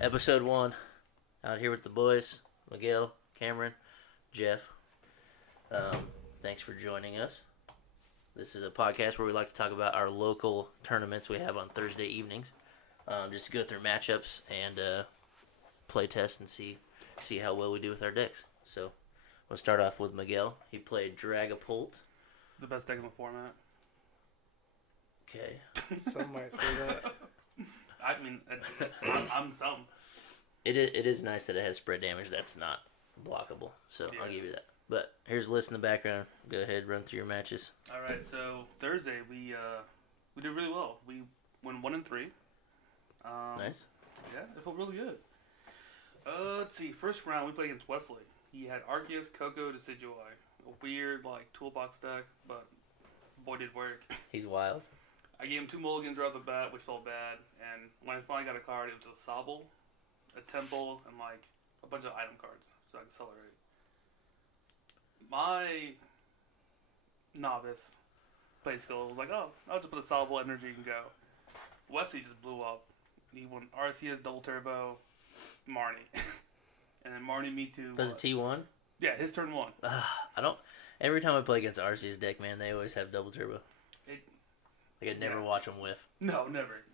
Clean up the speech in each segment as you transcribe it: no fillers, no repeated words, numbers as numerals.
Episode 1. Out here with the boys, Miguel, Cameron, Jeff. Um, Thanks for joining us. This is a podcast where we like to talk about our local tournaments we have on Thursday evenings. Just to go through matchups and play test and see how well we do with our decks. So, we'll start off with Miguel. He played Dragapult. The best deck in the format. Okay. Some might say that. I mean, I'm some. It is nice that it has spread damage that's not blockable. So, Yeah. I'll give you that. But here's a list in the background. Go ahead, run through your matches. All right, so Thursday we did really well. We went 1-3. Nice. Yeah, it felt really good. Let's see. First round we played against Wesley. He had Arceus, Coco, Decidueye. A weird toolbox deck, but boy did work. He's wild. I gave him 2 mulligans right off the bat, which felt bad. And when I finally got a card, it was a Sobble, a Temple, and a bunch of item cards, so I could accelerate. My novice play skill was like, oh, I'll just put a Sobble energy and go. Wesley just blew up. He won RCS double turbo, Marnie, and then Marnie me too. Does it T1? Yeah, his turn 1. I don't. Every time I play against RC's deck, man, they always have double turbo. I never watch them whiff. No, never.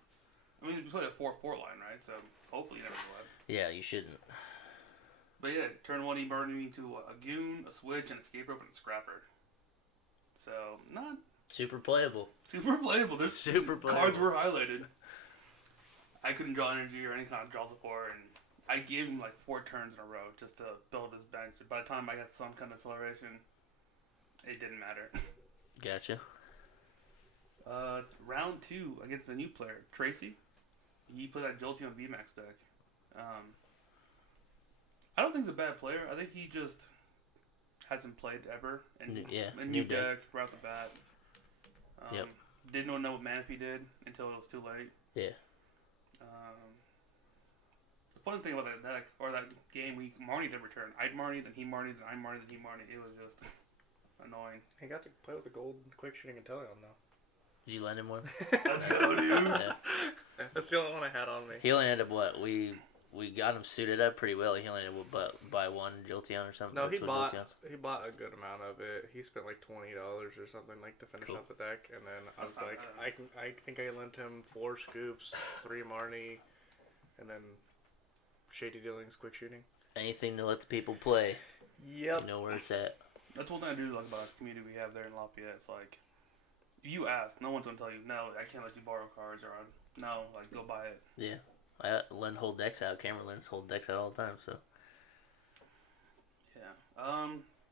I mean, we played a 4-4 line, right? So hopefully you never go whiff. Yeah, you shouldn't. But yeah, turn 1 he burned me to a Goon, a Switch, and Escape Rope and a Scrapper. So not Super playable. super playable. There's Super playable. Cards were highlighted. I couldn't draw energy or any kind of draw support, and I gave him 4 turns in a row just to build his bench. By the time I got some kind of acceleration, it didn't matter. Gotcha. Round 2 against a new player, Tracy. He played that Jolteon VMAX deck. I don't think he's a bad player. I think he just hasn't played ever. And a new deck right off the bat. Yep. Didn't know what Manaphy did until it was too late. Yeah. The funny thing about that deck, or that game, Marnie did return. I'd Marnie, then he Marnie, then I Marnie, then he Marnie. It was just annoying. He got to play with the gold quick shooting Inteleon though. Did you lend him one? Let's go, dude. Yeah. That's the only one I had on me. He only ended up what? We got him suited up pretty well. He only ended up buy one Jolteon or something. No, he bought Jolteons. a good amount of it. He spent $20 or something to finish off the deck, and then I was like, I think I lent him 4 scoops, 3 Marnie, and then Shady Dealings, quick shooting. Anything to let the people play. Yep. You know where it's at. That's one thing I do like about the community we have there in Lafayette. It's you ask, no one's gonna tell you, no, I can't let you borrow cards, or no, go buy it. Yeah. I lend whole decks out. Cameron lends whole decks out all the time, so. Yeah.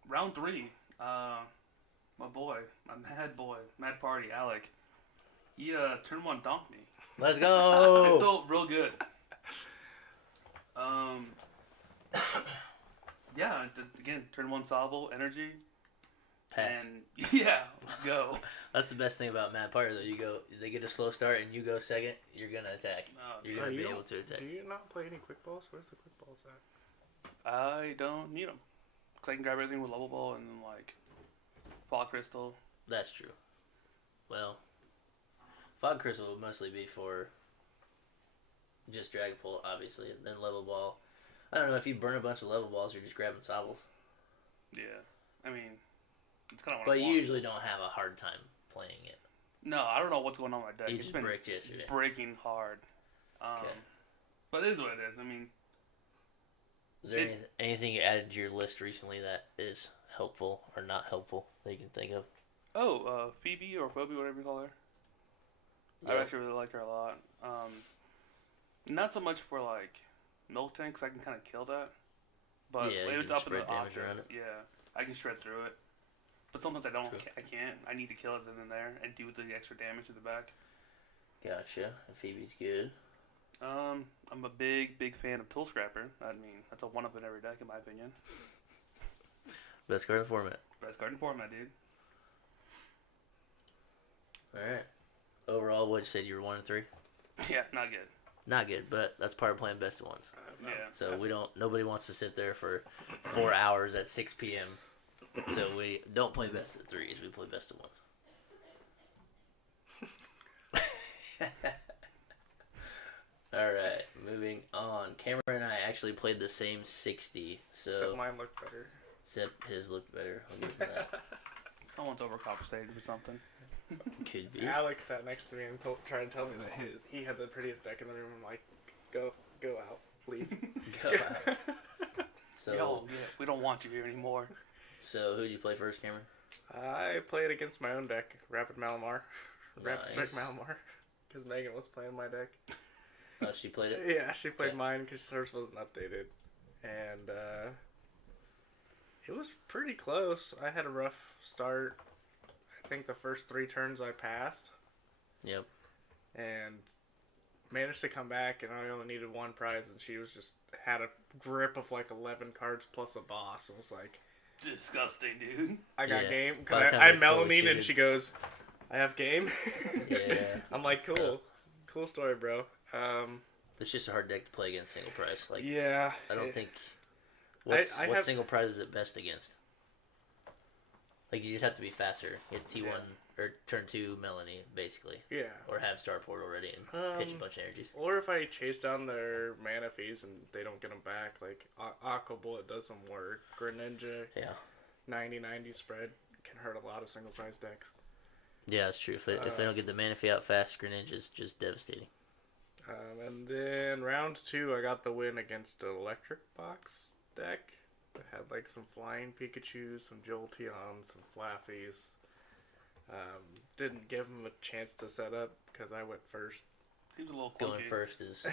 Round 3. My boy, my mad party, Alec. He turn 1 donked me. Let's go! It felt real good. Yeah. Again, turn 1 Sobble, energy. Pass. And yeah, go. That's the best thing about Mad Party, though. They get a slow start and you go second, you're gonna attack. You're gonna be able to attack. Do you not play any quick balls? Where's the quick balls at? I don't need them. Cause I can grab everything with level ball and then fog crystal. That's true. Well, fog crystal would mostly be for just Dragapult, obviously, and then level ball. I don't know if you burn a bunch of level balls, you're just grabbing Sobbles. Yeah, I mean. It's kind of but you usually don't have a hard time playing it. No, I don't know what's going on with my deck. You just bricked yesterday. Breaking hard. Okay. But it is what it is. I mean... Is there anything you added to your list recently that is helpful or not helpful that you can think of? Oh, Phoebe or Phoebe, whatever you call her. Yeah. I actually really like her a lot. Not so much for, Milk Tank, because I can kind of kill that. But yeah, it's up in the damage around it. Yeah, I can shred through it. But sometimes I don't. True. I can't. I need to kill it then and there and do the extra damage to the back. Gotcha. And Phoebe's good. I'm a big fan of Tool Scrapper. I mean, that's a 1-up in every deck, in my opinion. Best card in format. Best card in format, dude. Alright. Overall, what you said you were 1-3? Yeah, not good. Not good, but that's part of playing best of ones. Yeah. So nobody wants to sit there for 4 hours at 6 p.m. So we don't play best of 3s, we play best of ones. All right, moving on. Cameron and I actually played the same 60, so Except mine looked better. except his looked better. I'll give him that. Someone's overcompensating for something. Could be. Alex sat next to me and tried to tell me that he had the prettiest deck in the room. I'm like, go out, leave. Go out. So, We don't want you here anymore. so who'd you play first, Cameron? I played against my own deck, Rapid Malamar. Rapid Nice. Spec Malamar. Because Megan was playing my deck. Oh, she played it? Yeah, she played Okay. mine because hers wasn't updated. And it was pretty close. I had a rough start. I think the first 3 turns I passed. Yep. And managed to come back, and I only needed 1 prize, and she was just had a grip of like 11 cards plus a boss. It was like, Disgusting, dude. I got Yeah. game. By the Cause time I you're fully melamine, and suited. she goes, I have game. Yeah. I'm like, That's cool. tough. Cool story, bro. It's just a hard deck to play against single price. Like, Yeah. I don't it- think. What I have- single prize is it best against? Like, you just have to be faster. Hit T1 or turn 2 Melanie, basically. Yeah. Or have Starport already and pitch a bunch of energies. Or if I chase down their mana fees and they don't get them back, like Aqua Bullet does some work. Greninja, Yeah. 90-90 spread can hurt a lot of single prize decks. Yeah, that's true. If they don't get the mana fee out fast, Greninja's just devastating. And then round 2, I got the win against the Electric Box deck. That had like some flying Pikachus, some Jolteons, some Flaffies. Didn't give them a chance to set up because I went first. Seems a little clunky. Going first is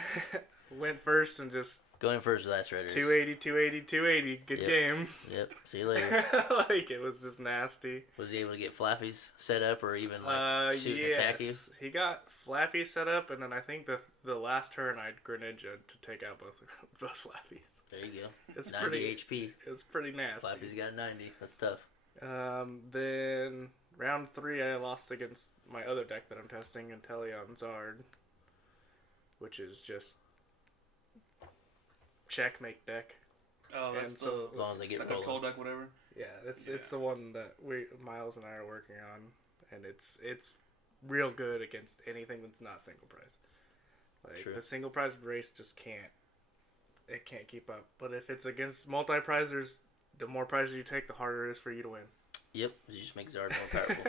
Went first and just going first. Last Rider. 280, 280, 280. Good Yep. game. Yep. See you later. Like, it was just nasty. Was he able to get Flaffies set up or even like suit and attack you? He got Flappy set up, and then I think the last turn I had Greninja to take out both Flappies. There you go. It's 90 pretty. HP. It was pretty nasty. Flaffies got 90. That's tough. Then round 3, I lost against my other deck that I'm testing, Inteleon Zard, which is just checkmate deck. Oh, And that's so- As long as they get the control rolling. deck, whatever. Yeah, it's Yeah. the one that Miles and I are working on, and it's real good against anything that's not single prize. Like True. the single prize race just can't keep up. But if it's against multi prizers, the more prizes you take, the harder it is for you to win. Yep. You just make Zard more powerful.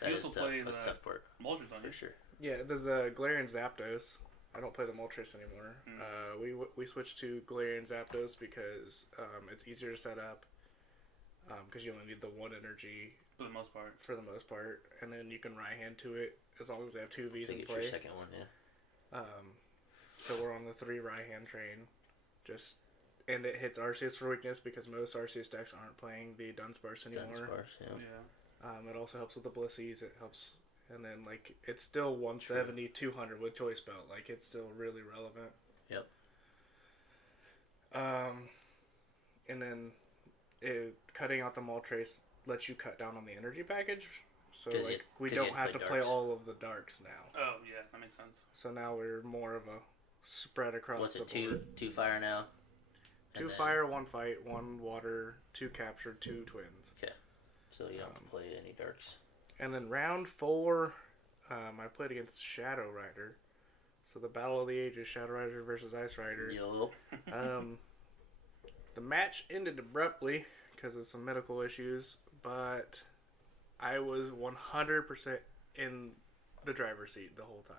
That You is also tough. play That's the- the tough part. Moltres on For you. sure. Yeah, there's a Galarian Zapdos. I don't play the Moltres anymore. We switched to Galarian Zapdos because it's easier to set up. Because you only need the 1 energy For the most part. for the most part, and then you can right hand to it as long as they have 2 I Vs think in it's your play. second one, yeah. So we're on the 3 right hand train. And it hits Arceus for weakness because most Arceus decks aren't playing the Dunsparce anymore. Dunsparce, yeah. Yeah. It also helps with the Blissies. It helps, and then like it's still 170, 200 with Choice Belt. Like it's still really relevant. Yep. And then cutting out the Moltres lets you cut down on the energy package. So 'Cause like you we have don't to have play to play darks. all of the darks now. Oh, yeah, that makes sense. So now we're more of a spread across What's the it? board. Two fire now. 2 And then- fire, 1 fight, 1 water, 2 captured, 2 twins. So you don't have to play any darks. And then round 4, I played against Shadow Rider. So the Battle of the Ages, Shadow Rider versus Ice Rider. Yup. The match ended abruptly because of some medical issues, but I was 100% in the driver's seat the whole time.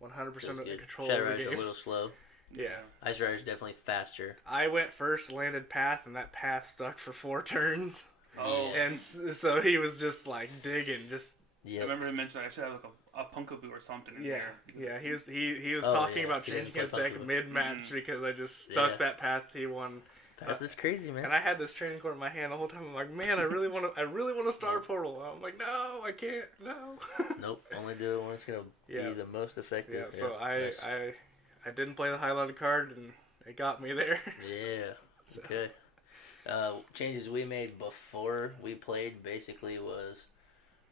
100% Feels of the good. control Shadow of the Rider's a game. little slow. Yeah. Ice Rider's definitely faster. I went first, landed path, and that path stuck for 4 turns. Oh, Yeah. And so he was just like digging, just I Yep. remember him mentioning I should have like a Punkaboo or something in there. yeah. He was Oh, talking yeah. about He didn't changing his play deck Punkaboo. mid-match Mhm. because I just stuck Yeah. that path. He won, That's crazy, man. and I had this training court in my hand the whole time. I'm like, man, I really want to Star Portal. I'm like, no, I can't, no. Nope. Only do it when it's gonna Yeah. be the most effective. Yeah, so nice. I didn't play the highlighted card, and it got me there. Yeah. So- Okay. Changes we made before we played basically was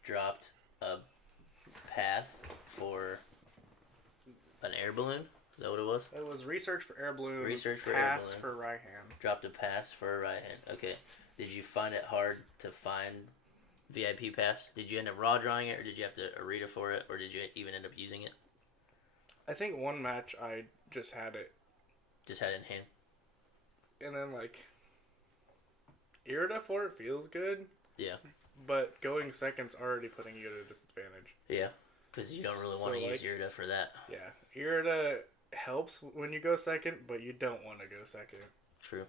dropped a path for an air balloon. Is that what it was? It was research for air balloon, Research for air pass balloon. for right hand. Dropped a pass for a right hand. Okay. Did you find it hard to find VIP pass? Did you end up raw drawing it, or did you have to Arita for it, or did you even end up using it? I think one match I just had it. Just had it in hand. And then, like, Irida for it feels good. Yeah. But going second's already putting you at a disadvantage. Yeah. Because you don't really want to use Irida for that. Yeah. Irida helps when you go second, but you don't want to go second. True.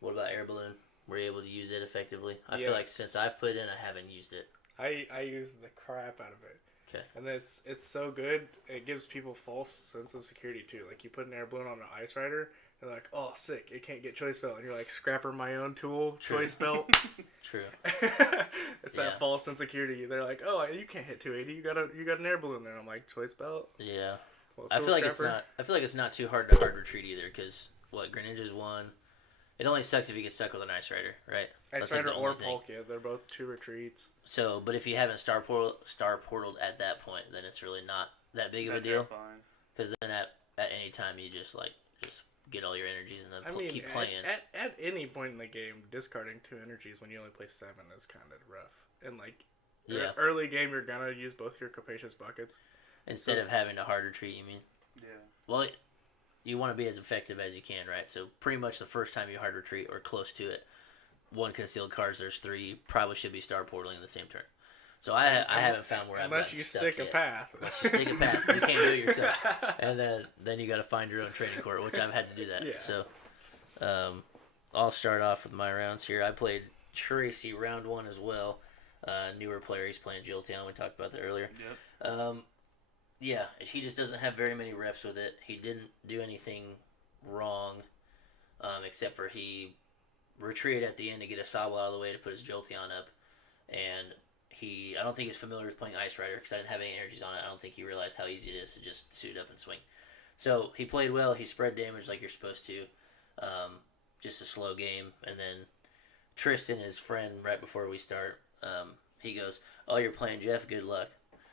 What about air balloon? Were you able to use it effectively? I feel like since I've put it in, I haven't used it. I use the crap out of it. Okay. And it's so good. It gives people false sense of security too. Like you put an air balloon on an ice rider, and they're like, "Oh, sick! It can't get choice belt." And you're like, "Scrapper my own tool, choice belt." True. It's that false sense of security. They're like, "Oh, you can't hit 280. You got an air balloon there." I'm like, "Choice belt." Yeah. Well, I feel like it's not too hard to hard retreat either. Because Greninja's one. It only sucks if you get stuck with an Ice Rider, right? Ice Rider or Palkia, they're both 2 retreats. So, but if you haven't star portaled at that point, then it's really not that big of a deal. Because then at any time you just get all your energies and then keep playing. At any point in the game, discarding 2 energies when you only play 7 is kind of rough. And early game, you're gonna use both your capacious buckets instead of having to hard retreat. You mean? Yeah. Well. You want to be as effective as you can, right? So pretty much the first time you hard retreat or close to it, 1 concealed cards, there's 3, probably should be star portaling in the same turn. So I haven't found where I've gotten stuck yet. Unless you stick a path. You can't do it yourself. And then you got to find your own training court, which I've had to do that. Yeah. So I'll start off with my rounds here. I played Tracy round 1 as well. Newer player, he's playing Jolteon. We talked about that earlier. Yep. Yeah, he just doesn't have very many reps with it. He didn't do anything wrong, except for he retreated at the end to get a Sobble out of the way to put his Jolteon up. And I don't think he's familiar with playing Ice Rider because I didn't have any energies on it. I don't think he realized how easy it is to just suit up and swing. So he played well. He spread damage like you're supposed to. Just a slow game. And then Tristan, his friend, right before we start, he goes, "Oh, you're playing Jeff? Good luck."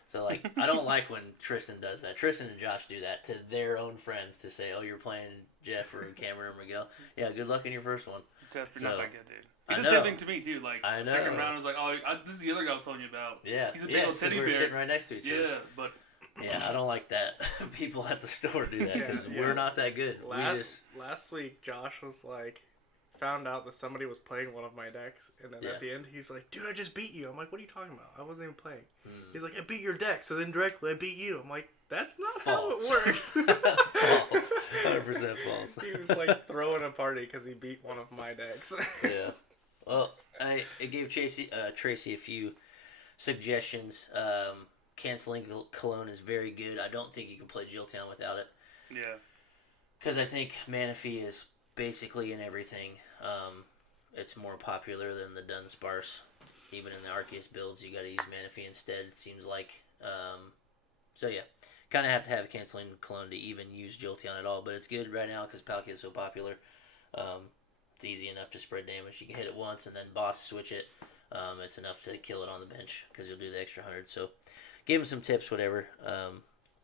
So, I don't like when Tristan does that. Tristan and Josh do that to their own friends to say, "Oh, you're playing Jeff or Cameron or Miguel. Yeah, good luck in your first one." Jeff, you're not that good, dude. He did the same thing to me, too. I know. Second round, I was like, "Oh, this is the other guy I was telling you about." Yeah. He's a big old teddy bear. We're sitting right next to each other. Yeah, but... Yeah, I don't like that. People at the store do that because we're not that good. Last week, Josh was like... found out that somebody was playing one of my decks, and then at the end he's like, "Dude, I just beat you." I'm like, "What are you talking about? I wasn't even playing." He's like, "I beat your deck, so then directly I beat you." I'm like, "That's not how it works." False. 100% false. He was like throwing a party because he beat one of my decks. Yeah. Well, I gave Tracy a few suggestions. Canceling Cologne is very good. I don't think you can play Jolteon without it. Yeah. Because I think Manaphy is basically in everything. It's more popular than the Dunsparce. Even in the Arceus builds, you gotta use Manaphy instead, it seems like. So yeah, kind of have to have Canceling Cologne to even use Jolteon at all, but it's good right now because Palkia is so popular. It's easy enough to spread damage. You can hit it once and then boss switch it. It's enough to kill it on the bench because you'll do the extra 100. So gave him some tips, whatever.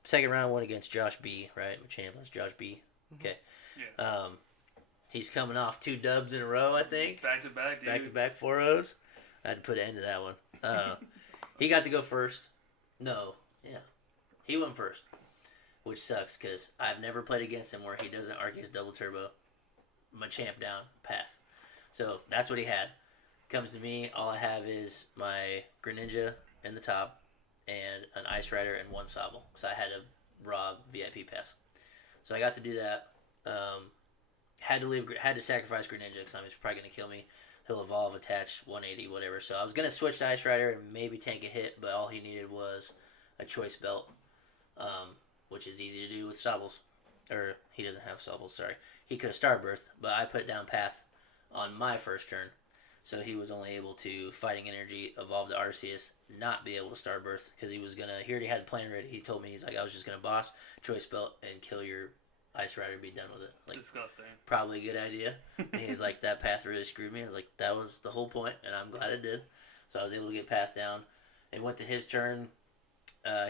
Second round went against Josh B, right? Machamp, that's Josh B. Okay. Yeah. He's coming off 2 dubs in a row, I think. Back to back, dude. Back to back 4-0s. I had to put an end to that one. He got to go first. No, yeah. He went first, which sucks because I've never played against him where he doesn't Arceus double turbo. Machamp down, pass. So that's what he had. Comes to me, all I have is my Greninja in the top and an Ice Rider and 1 Sobble. So I had a raw VIP pass. So I got to do that. Had to sacrifice Greninja because he's probably going to kill me. He'll evolve, attach, 180, whatever. So I was going to switch to Ice Rider and maybe tank a hit, but all he needed was a choice belt, which is easy to do with Sobbles. Or, he doesn't have Sobbles, sorry. He could have Starbirth, but I put down Path on my first turn. So he was only able to Fighting Energy, evolve to Arceus, not be able to Starbirth, because he already had a plan ready. He told me, I was just going to boss, choice belt, and kill your Ice Rider, be done with it. Disgusting. Probably a good idea. And he's like, that Path really screwed me. I was like, that was the whole point, and I'm glad it did. So I was able to get Path down. It went to his turn.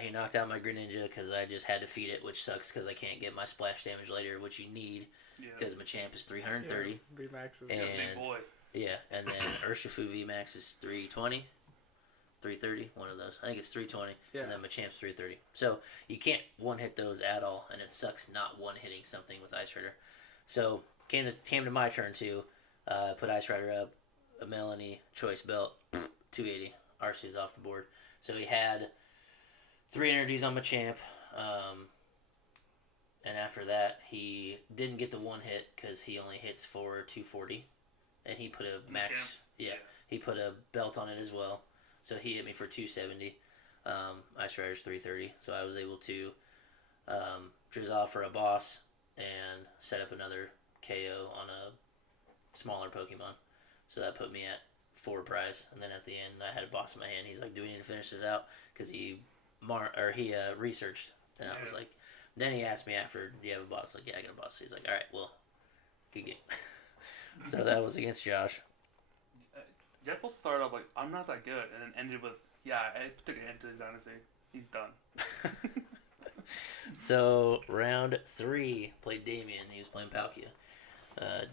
He knocked out my Greninja because I just had to feed it, which sucks because I can't get my splash damage later, which you need because Machamp is 330. VMAX is a big boy. Yeah, and then Urshifu VMAX is 320. 330, one of those. I think it's 320, Yeah. and then Machamp's 330. So you can't one-hit those at all, and it sucks not one-hitting something with Ice Rider. So came to my turn to put Ice Rider up, a Melanie choice belt, 280. RC's off the board. So he had 3 energies on Machamp, and after that he didn't get the one hit because he only hits for 240, and he put a max. Yeah, he put a belt on it as well. So he hit me for 270. Ice Rider's 330. So I was able to Drizzle for a boss and set up another KO on a smaller Pokemon. So that put me at 4 prize. And then at the end, I had a boss in my hand. He's like, "Do we need to finish this out?" Because he researched, and I was like, then he asked me after, "Do you have a boss?" Like, "Yeah, I got a boss." So he's like, "All right, well, good game." So that was against Josh. Jetbull started off like, "I'm not that good," and then ended with, "Yeah, I took an end to his dynasty. He's done." So round 3, played Damien. He was playing Palkia.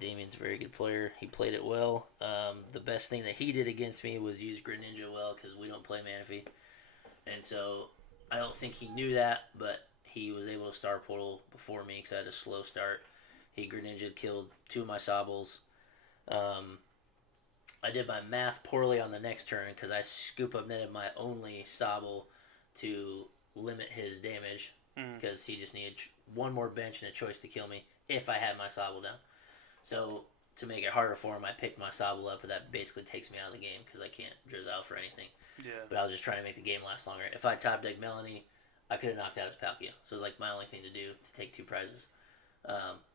Damien's a very good player. He played it well. The best thing that he did against me was use Greninja well because we don't play Manaphy. And so I don't think he knew that, but he was able to Star Portal before me because I had a slow start. He Greninja killed 2 of my Sobbles. I did my math poorly on the next turn because I scoop up netted my only Sobble to limit his damage because he just needed one more bench and a choice to kill me if I had my Sobble down. So to make it harder for him, I picked my Sobble up, but that basically takes me out of the game because I can't Drizzle for anything. Yeah. But I was just trying to make the game last longer. If I top deck Melanie, I could have knocked out his Palkia. So it was like my only thing to do to take 2 prizes.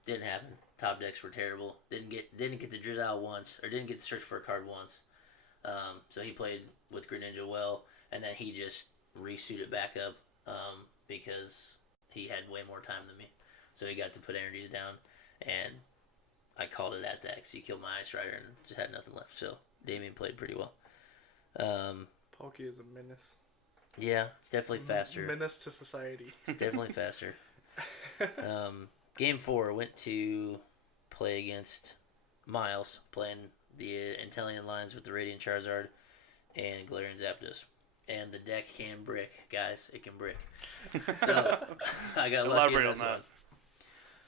Didn't happen. Top decks were terrible. Didn't get the Drizzle once, or didn't get to search for a card once. So he played with Greninja well, and then he just resuited back up because he had way more time than me. So he got to put energies down, and I called it at that because he killed my Ice Rider and just had nothing left. So Damien played pretty well. Palkia is a menace. Yeah, it's definitely faster. Menace to society. It's definitely faster. Game 4, went to play against Miles, playing the Inteleon lines with the Radiant Charizard and Galarian Zapdos. And the deck can brick, guys. It can brick. So I got lucky in this one.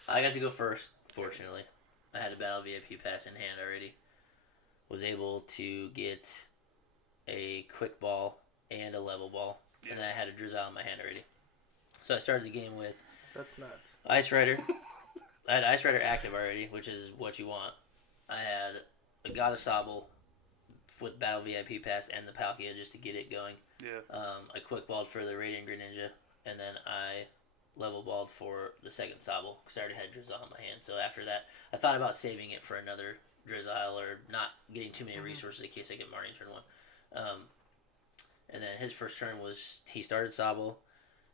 I got to go first, fortunately. I had a Battle VIP pass in hand already. Was able to get a Quick Ball and a Level Ball. Yeah. And then I had a Drizzle in my hand already. So I started the game with... That's nuts. Ice Rider. I had Ice Rider active already, which is what you want. I had a Goddess Sobble with Battle VIP Pass and the Palkia just to get it going. Yeah. I Quick Balled for the Radiant Greninja, and then I Level Balled for the second Sobble because I already had Drizzle in my hand. So after that, I thought about saving it for another Drizzle or not getting too many resources in case I get Marnie turn 1. And then his first turn was he started Sobble.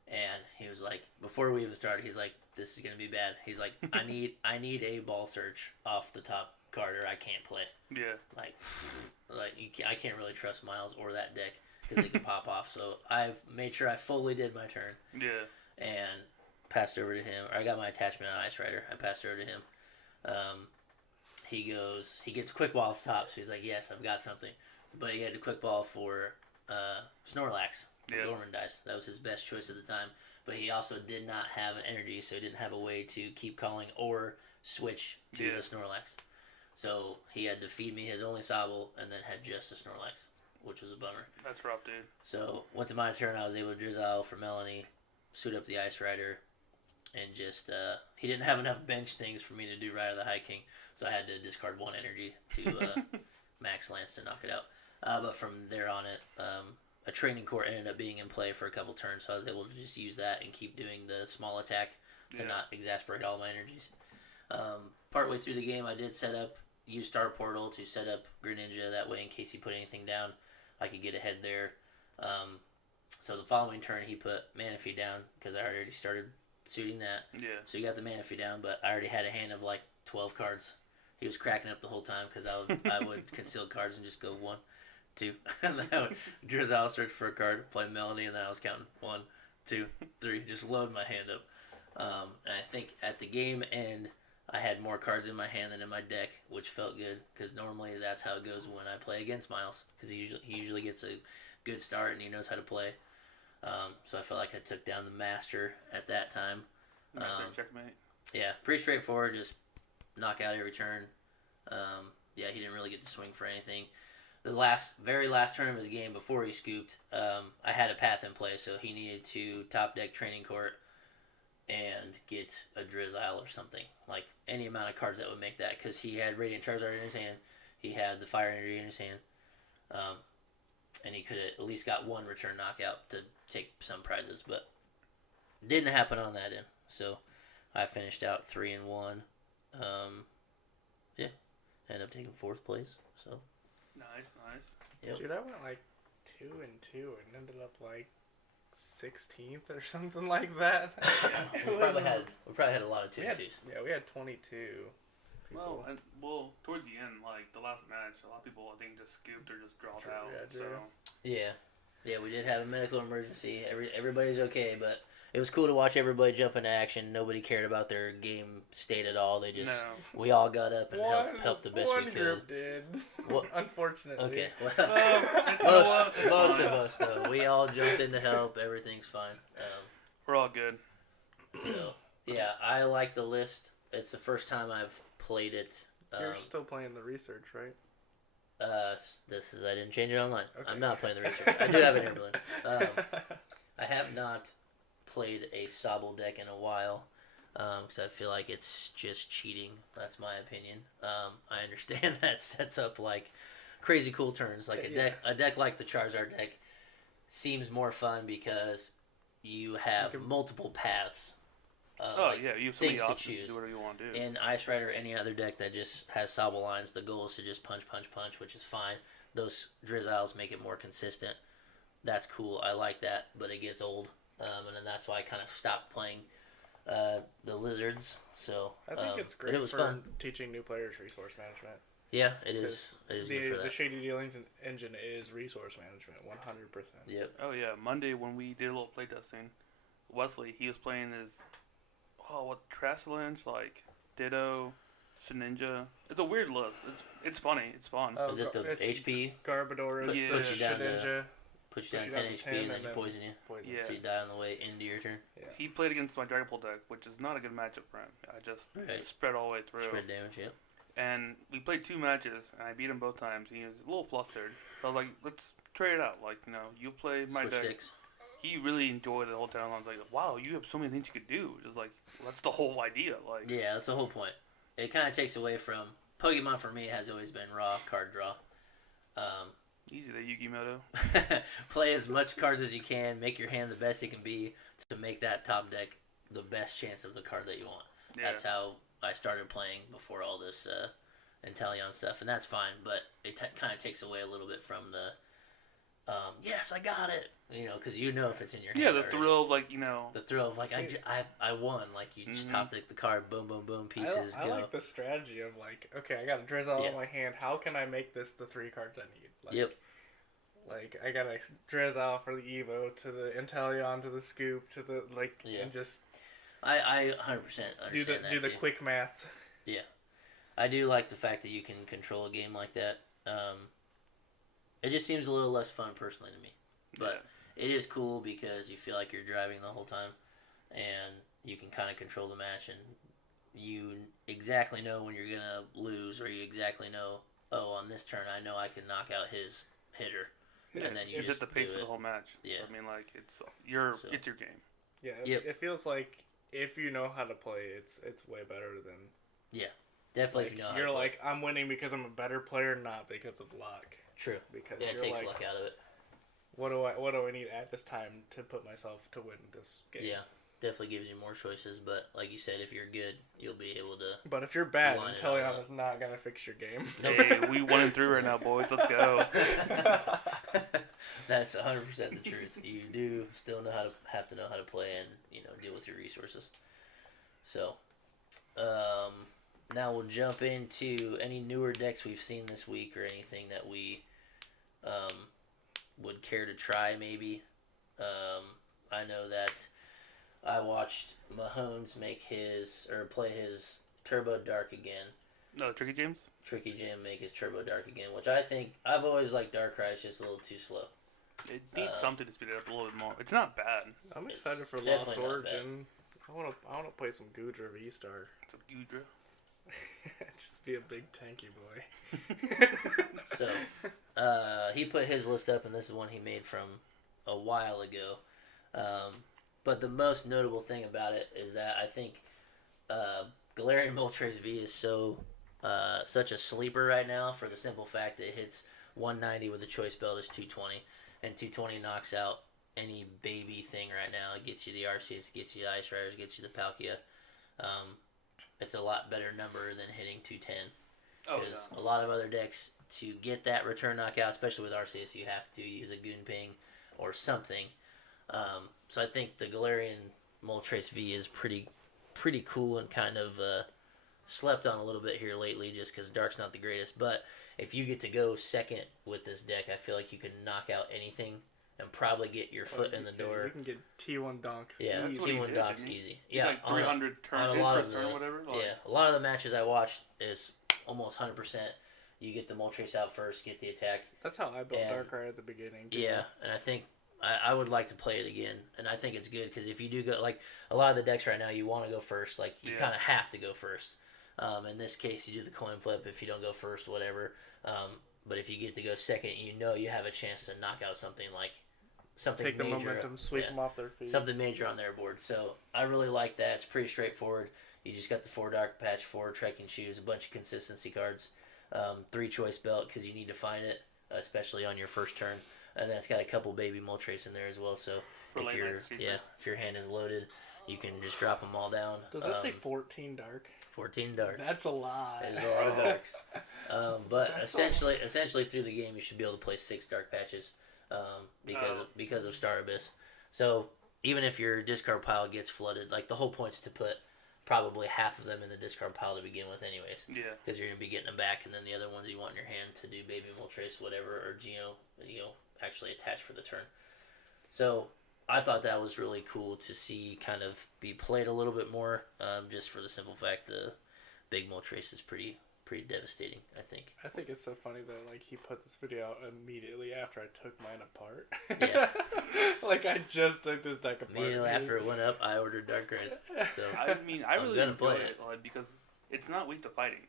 And he was like, before we even started, he's like, "This is gonna be bad." He's like, I need a ball search off the top card, or I can't play." Yeah. Like I can't really trust Miles or that deck because they can pop off. So I've made sure I fully did my turn. Yeah. And passed over to him. Or I got my attachment on Ice Rider. I passed over to him. He gets Quick Ball off the top. So he's like, "Yes, I've got something." But he had a Quick Ball for Snorlax. Yeah. Gorman dice. That was his best choice at the time. But he also did not have an energy, so he didn't have a way to keep calling or switch to the Snorlax. So he had to feed me his only Sobble and then had just a Snorlax, which was a bummer. That's rough, dude. So went to my turn. I was able to Drizzle for Melanie, suit up the Ice Rider, and just he didn't have enough bench things for me to do Ride of the High King, so I had to discard 1 energy to Max Lance to knock it out. But from there on a Training Core ended up being in play for a couple turns, so I was able to just use that and keep doing the small attack to not exasperate all my energies. Partway through the game, I did use Star Portal to set up Greninja, that way in case he put anything down, I could get ahead there. So the following turn, he put Manaphy down, because I already started suiting that. Yeah. So he got the Manaphy down, but I already had a hand of like 12 cards. He was cracking up the whole time, because I would conceal cards and just go 1, 2, and then I would Drizzle, search for a card, play Melanie, and then I was counting 1, 2, 3, just load my hand up. And I think at the game end, I had more cards in my hand than in my deck, which felt good, because normally that's how it goes when I play against Miles, because he usually gets a good start and he knows how to play. So I felt like I took down the master at that time. Checkmate. Yeah, pretty straightforward. Just knock out every turn. Yeah, he didn't really get to swing for anything. The very last turn of his game before he scooped, I had a path in play, so he needed to top deck training court and get a Drizzile or something. Like any amount of cards that would make that, because he had Radiant Charizard in his hand, he had the Fire Energy in his hand, and he could have at least got one return knockout to take some prizes, but didn't happen on that end. So I finished out 3-1. Yeah, ended up taking 4th place. So nice. Yep. Dude, I went like 2-2 and ended up like 16th or something like that. we probably had a lot of 2-2s. Yeah, we had 22. Well, towards the end, like the last match, a lot of people I think just scooped or just drawed out. Yeah, we did have a medical emergency. Everybody's okay, but it was cool to watch everybody jump into action. Nobody cared about their game state at all. They just we all got up and helped the best we could. One group did, unfortunately. Okay, well, most of us though, we all jumped in to help. Everything's fine. We're all good. So yeah, I like the list. It's the first time I've played it. You're still playing the research, right? I didn't change it online. Okay. I'm not playing the research. I do have it here, I have not played a Sobble deck in a while because I feel like it's just cheating. That's my opinion. I understand that sets up like crazy cool turns. Like a deck like the Charizard deck seems more fun because you have multiple paths. You have so many things to choose. To do whatever you want to do. In Ice Rider, any other deck that just has Sobble lines, the goal is to just punch, which is fine. Those Drizziles make it more consistent. That's cool. I like that, but it gets old. And then that's why I kind of stopped playing the Lizards. So I think it's great it was for fun. Teaching new players resource management. Yeah, it is. It is good for that. The Shady Dealings engine is resource management, 100%. Yep. Oh yeah, Monday when we did a little playtesting, Wesley he was playing his Trassalange, like Ditto, Shedinja. It's a weird list. It's funny. It's fun. Is it the HP? Garbodor, Puts you down Shedinja. Puts you down 10 HP and then you poison you. Yeah. So you die on the way into your turn. Yeah. He played against my Dragon Ball deck, which is not a good matchup for him. I just spread all the way through. Spread damage, yeah. And we played 2 matches, and I beat him both times. He was a little flustered. So I was like, let's trade it out. Like, you play my Switch deck. sticks. He really enjoyed it the whole time. I was like, wow, you have so many things you could do. Just like, that's the whole idea. Like, yeah, that's the whole point. It kind of takes away from Pokemon. For me, has always been raw card draw. Easy there, Yukimoto. Play as much cards as you can. Make your hand the best it can be to make that top deck the best chance of the card that you want. Yeah. That's how I started playing before all this Inteleon stuff, and that's fine. But it kind of takes away a little bit from the yes, I got it. Because if it's in your hand. Yeah, the thrill of, the thrill of, like, I won. Like, you just top deck the card, boom, boom, boom, pieces, I go. like the strategy of, like, okay, I got a Drizzile in my hand. How can I make this the 3 cards I need? Like, yep. Like, I got a Drizzile for the Evo, to the Inteleon, to the Scoop, to the, and just... I 100% understand do the quick maths. Yeah. I do like the fact that you can control a game like that. It just seems a little less fun personally to me. But it is cool because you feel like you're driving the whole time and you can kind of control the match and you exactly know when you're going to lose, or you exactly know, on this turn I know I can knock out his hitter. Yeah, and then you just just at the pace do of it. the whole match. Yeah. So, I mean, like, it's your game. Yeah, Yep. It feels like if you know how to play, it's way better than... Yeah, definitely if you know how to play. You're like, I'm winning because I'm a better player, not because of luck. True. Because it you're takes like, luck out of it. What do I need at this time to put myself to win this game? Yeah, definitely gives you more choices. But like you said, if you're good, you'll be able to. But if you're bad, line it Inteleon all up. is not gonna fix your game. Hey, we 1-3 right now, boys. Let's go. That's 100% the truth. You do still have to know how to play and deal with your resources. So, now we'll jump into any newer decks we've seen this week or anything that we would care to try. Maybe I know that I watched Mahomes play his Turbo Dark again. No, Tricky James make his Turbo Dark again, which I think I've always liked Darkrai. It's just a little too slow. It needs something to speed it up a little bit more. It's not bad. I'm excited for Lost definitely not Origin. I wanna play some Goodra V-Star. Some Gudra. Just be a big tanky boy. So, he put his list up, and this is one he made from a while ago. But the most notable thing about it is that I think Galarian Moltres V is such a sleeper right now for the simple fact that it hits 190 with a choice belt is 220, and 220 knocks out any baby thing right now. It gets you the Arceus, it gets you the Ice Riders, gets you the Palkia. It's a lot better number than hitting 210. Because a lot of other decks, to get that return knockout, especially with Arceus, you have to use a Goon Ping or something. So I think the Galarian Moltres V is pretty cool and kind of slept on a little bit here lately just because Dark's not the greatest. But if you get to go second with this deck, I feel like you can knock out anything and probably get your foot in the door. You can get T1 donks. Yeah, T1 donks easy. Yeah, like 300 turn, his first turn or whatever. Like, yeah, a lot of the matches I watched is almost 100%. You get the Moltres out first, get the attack. That's how I built Darkrai at the beginning. Yeah, and I think I would like to play it again, and I think it's good because if you do go, like a lot of the decks right now, you want to go first. Like you kind of have to go first. In this case, you do the coin flip if you don't go first, whatever. But if you get to go second, you have a chance to knock out something Take major. The momentum, sweep them off their feet. Something major on their board. So I really like that. It's pretty straightforward. You just got the 4 Dark Patch, 4 Trekking Shoes, a bunch of consistency cards, 3 Choice Belt because you need to find it, especially on your first turn. And then it's got a couple baby Moltres in there as well. So if your hand is loaded, you can just drop them all down. Does that say 14 Dark? 14 Darks. That's a lot. It's a lot of Darks. But essentially through the game, you should be able to play 6 Dark Patches because of Star Abyss. So even if your discard pile gets flooded, like the whole point's to put probably half of them in the discard pile to begin with anyways. Yeah. Because you're going to be getting them back, and then the other ones you want in your hand to do baby Moltres, whatever, or Geo, actually attached for the turn. So I thought that was really cool to see kind of be played a little bit more, just for the simple fact the big Moltres is pretty devastating, I think. I think it's so funny that like he put this video out immediately after I took mine apart. Yeah. Like I just took this deck apart. Immediately after it went up, I ordered Darkrai's. So I mean, I really enjoy it like, because it's not weak to fighting.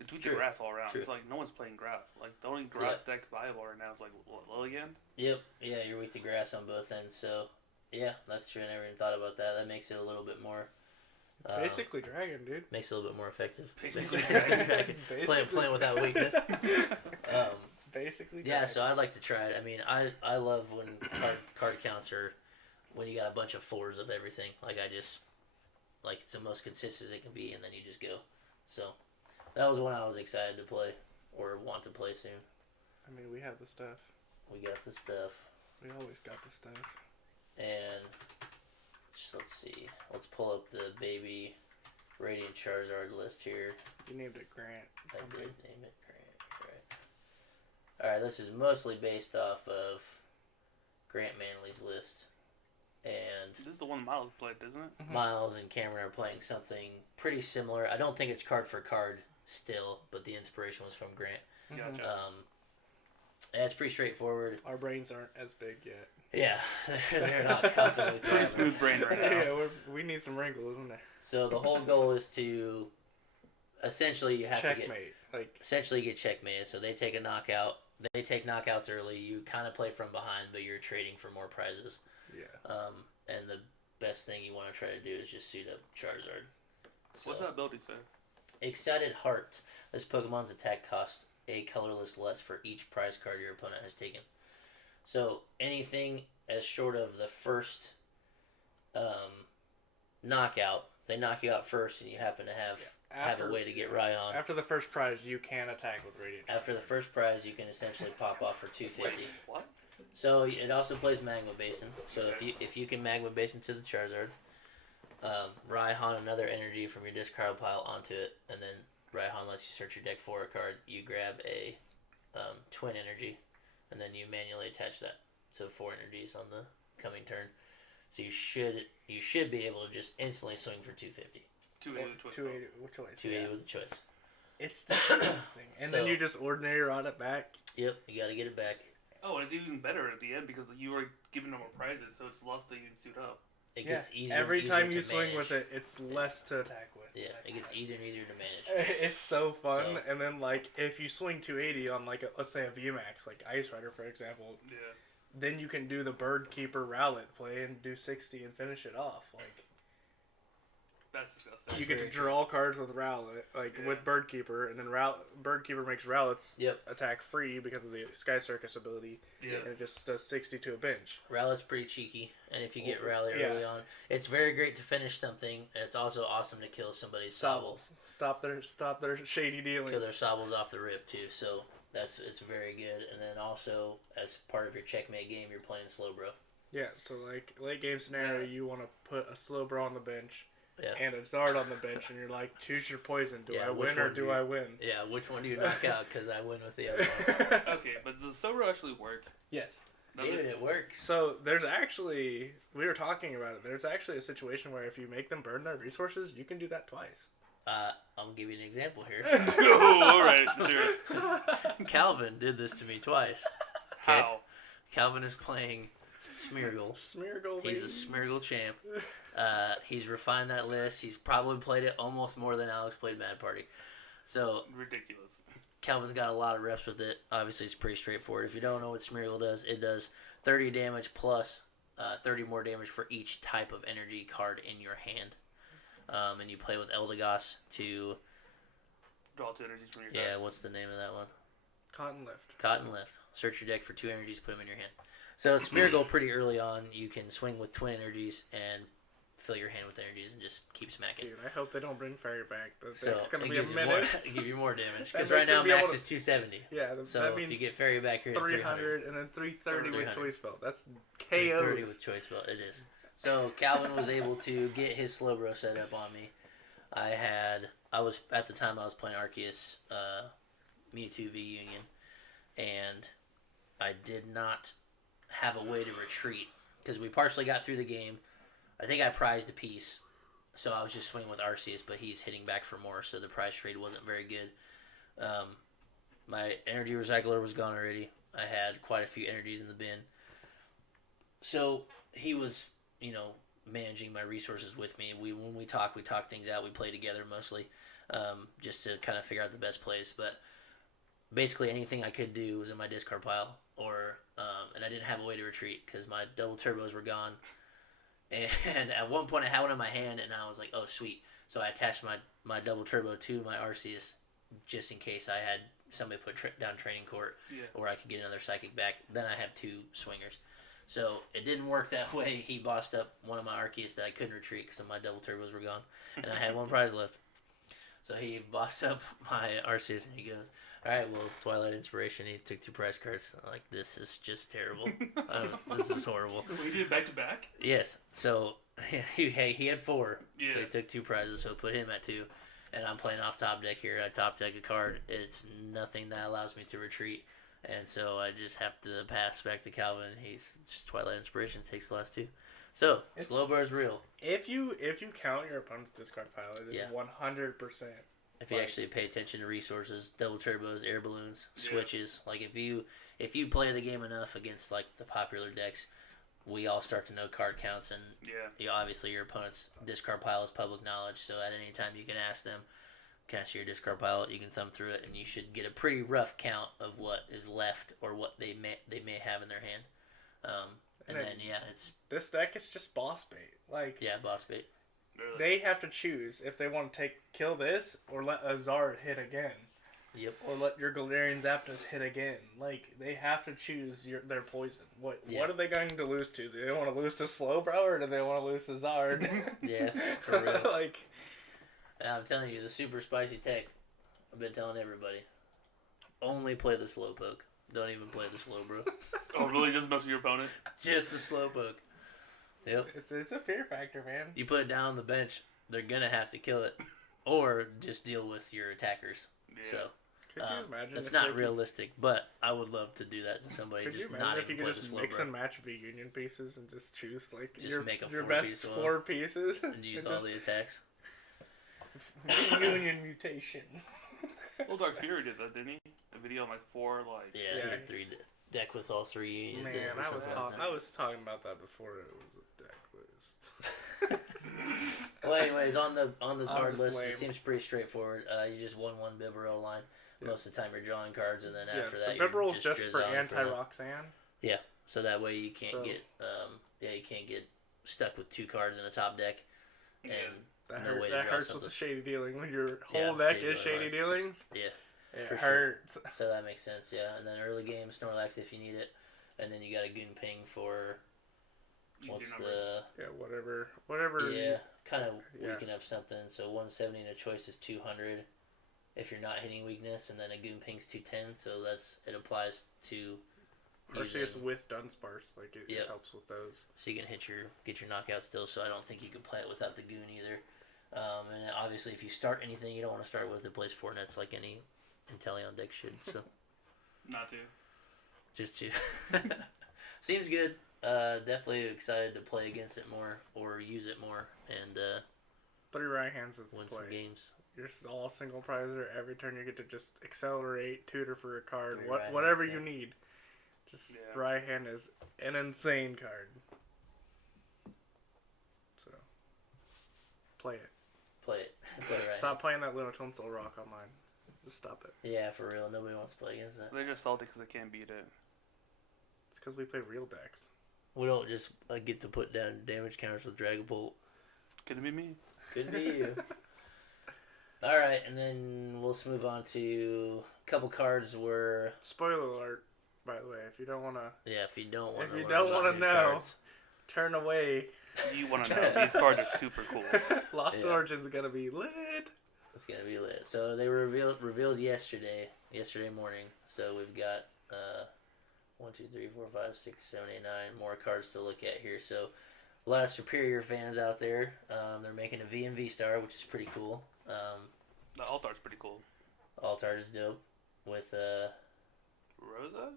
It's weak to grass all around. True. It's like no one's playing grass. Like the only grass deck viable right now is like Lilligant. Yep. Yeah, you're weak to grass on both ends. So yeah, that's true. I never even thought about that. That makes it a little bit more. It's basically Dragon, dude. Makes it a little bit more effective. Basically Dragon. Playing without weakness. It's basically Dragon. Yeah, so I'd like to try it. I mean, I love when card counts are when you got a bunch of 4s of everything. Like it's the most consistent it can be, and then you just go. So that was one I was excited to play or want to play soon. I mean, we have the stuff. We got the stuff. We always got the stuff. And let's see. Let's pull up the baby Radiant Charizard list here. You named it Grant. I did name it Grant. Right. Alright, this is mostly based off of Grant Manley's list. And this is the one Miles played, isn't it? Mm-hmm. Miles and Cameron are playing something pretty similar. I don't think it's card for card still, but the inspiration was from Grant. Gotcha. And it's pretty straightforward. Our brains aren't as big yet. Yeah, they're not constantly pretty smooth brain right now. Yeah, we need some wrinkles in there. So the whole goal is to essentially you have checkmate. to essentially get checkmated. So they take a knockout. They take knockouts early. You kind of play from behind, but you're trading for more prizes. Yeah. And the best thing you want to try to do is just suit up Charizard. So, what's that ability say? Excited Heart. This Pokemon's attack costs a colorless less for each prize card your opponent has taken. So anything as short of the first knockout, they knock you out first, and you happen to have a way to get Raihan. After the first prize, you can attack with Radiant. After the first prize, you can essentially pop off for 250. Wait, what? So it also plays Magma Basin. So if you can Magma Basin to the Charizard, Raihan another energy from your discard pile onto it, and then Raihan lets you search your deck for a card. You grab a twin energy, and then you manually attach that. So 4 energies on the coming turn. So you should be able to just instantly swing for 250. 280 with choice. 280 with a choice. It's disgusting. And then you just ordinary rod it back. Yep, you got to get it back. Oh, it's even better at the end because you are giving them more prizes, so it's less to even suit up. It gets easier. Every and easier time you to swing manage. with it, it's less to attack with. Yeah, it gets easier and easier to manage. It's so fun. So- And then, like, if you swing 280 on, like, let's say a VMAX, like Ice Rider, for example, Yeah. then you can do the Bird Keeper Rowlet play and do 60 and finish it off. Like, That's disgusting. you get to draw cards with Rowlet, like, with Bird Keeper, and then Bird Keeper makes Rowlets attack free because of the Sky Circus ability. Yeah. And it just does 60 to a bench. Rowlet's pretty cheeky, and if you get Rowlet early on, it's very great to finish something, and it's also awesome to kill somebody's Sobbles. Stop their shady dealings. Kill their Sobbles off the rip, too, so it's very good. And then also, as part of your checkmate game, you're playing Slowbro. Yeah, so, like, late game scenario, you want to put a Slowbro on the bench. Yeah. And a Zard on the bench, and you're like, choose your poison. Do I which win or one do I win? Yeah, which one do you knock out? Because I win with the other one. Okay, but does Sobro actually work? Yes. David, it works. So there's actually, we were talking about it, there's actually a situation where if you make them burn their resources, you can do that twice. I'll give you an example here. Oh, alright, sure. Calvin did this to me twice. Okay? How? Calvin is playing Smeargle. Smeargle, He's a Smeargle champ. He's refined that list. He's probably played it almost more than Alex played Mad Party. So Ridiculous. Calvin's got a lot of reps with it. Obviously, it's pretty straightforward. If you don't know what Smeargle does, it does 30 damage plus 30 more damage for each type of energy card in your hand. And you play with Eldegoss to... Draw 2 energies from your deck. Yeah, what's the name of that one? Cotton Lift. Cotton Lift. Search your deck for 2 energies, put them in your hand. So Smeargle, pretty early on, you can swing with twin energies and fill your hand with energies and just keep smacking. Dude, I hope they don't bring Fire back. That's So going to it be a gives you menace. give you more damage. Because That right makes it now be able max to- is 270. Yeah, So that if means you get Fairy back, you're at 300. 300 and then 330 with 300. Choice Belt. That's 330 KOs. with Choice Belt, it is. So Calvin was able to get his Slowbro set up on me. At the time I was playing Arceus Mewtwo V Union, and I did not have a way to retreat because we partially got through the game. I think I prized a piece, so I was just swinging with Arceus, but he's hitting back for more, so the prize trade wasn't very good. My energy recycler was gone already. I had quite a few energies in the bin. So he was, managing my resources with me. When we talk things out. We play together mostly, just to kind of figure out the best plays. But basically anything I could do was in my discard pile, and I didn't have a way to retreat because my double turbos were gone. And at one point I had one in my hand, and I was like, oh, sweet. So I attached my double turbo to my Arceus just in case I had somebody put down Training Court, or I could get another Psychic back. Then I have 2 swingers. So it didn't work that way. He bossed up one of my Arceus that I couldn't retreat because my double turbos were gone, and I had 1 prize left. So he bossed up my Arceus, and he goes, all right, well, Twilight Inspiration, he took 2 prize cards. I'm like, this is just terrible. This is horrible. We did it back to back? Yes. So he had 4. Yeah. So he took 2 prizes, so put him at 2. And I'm playing off top deck here. I top deck a card. It's nothing that allows me to retreat. And so I just have to pass back to Calvin. He's just Twilight Inspiration, takes the last 2. So, Slowbro is real. If you count your opponent's discard pile, it is 100%. If you actually pay attention to resources, double turbos, air balloons, switches. Like if you play the game enough against like the popular decks, we all start to know card counts, and obviously your opponent's discard pile is public knowledge. So at any time you can ask them, "Can I see your discard pile?" You can thumb through it, and you should get a pretty rough count of what is left or what they may have in their hand. This deck is just boss bait. Boss bait. They have to choose if they want to kill this or let a Zard hit again. Yep. Or let your Galarian Zapdos hit again. Like, they have to choose their poison. What are they going to lose to? Do they want to lose to Slowbro or do they want to lose to Zard? Yeah, for real. I'm telling you, the super spicy tech, I've been telling everybody, only play the Slowpoke. Don't even play the Slowbro. Oh, really? Just mess with your opponent? Just the Slowpoke. Yep. It's a fear factor, man. You put it down on the bench, they're going to have to kill it. Or just deal with your attackers. Yeah. So, could you imagine? It's not realistic, but I would love to do that to somebody. Could just you imagine not if you even could play just the mix Slowbro. and match V-Union pieces and just choose Just make a your 4-piece best one. 4 pieces? And use all the attacks. V-Union mutation. Well, Dark Fury did that, didn't he? A video on 4, Yeah, he had deck with all 3 unions. Man, in it or I was something like I was talking about that before it was a deck list. Well, anyways, on this hard just list, lame. it seems pretty straightforward. You just won 1 Bibarel line. Yeah. Most of the time, you're drawing cards, and then after Yeah, that, the Bibarel's you're just for drizzling anti-Roxanne. Yeah, so that way you can't So- get you can't get stuck with 2 cards in a top deck, and That, no way to that draw hurts something. with the shady dealing when your Yeah, whole deck shady is shady dealing dealings. Yeah, It for sure. hurts. So that makes sense. Yeah, and then early game Snorlax if you need it, and then you got a Goon Ping for what's the Yeah, whatever. yeah kind of Yeah. weaken up something. So 170 and a choice is 200 if you're not hitting weakness, and then a Goon Ping's 210. So it applies to Arceus using, with Dunsparce, like it Yep. helps with those. so you can get your knockout still. So I don't think you can play it without the Goon either. And then obviously if you start anything you don't want to start with, it plays 4 nets like any Inteleon deck should. So Not to. just to seems good. Definitely excited to play against it more or use it more and 3 right hands is the win play. some games. You're all single prizer. Every turn you get to just accelerate, tutor for a card, 3 right whatever hands, you yeah. need. Just Yeah. right hand is an insane card. So play it. Play it. Play it right. Stop playing that Lunatonsil Rock online. Just stop it. Yeah, for real. Nobody wants to play against that. They're just salty because they can't beat it. It's because we play real decks. We don't just get to put down damage counters with Dragapult. Could it be me? Could be you. All right, and then we'll just move on to a couple cards where Spoiler alert, by the way, if you don't want to if you don't want If to you don't want wanna to know. turn away, You want to know? These cards are super cool. Lost Yeah. Origin's gonna be lit. it's gonna be lit. So they were revealed yesterday morning. So we've got 1, 2, 3, 4, 5, 6, 7, 8, 9 more cards to look at here. So a lot of Superior fans out there. They're making a V and V Star, which is pretty cool. The Altar's pretty cool. Altart is dope with Rosa?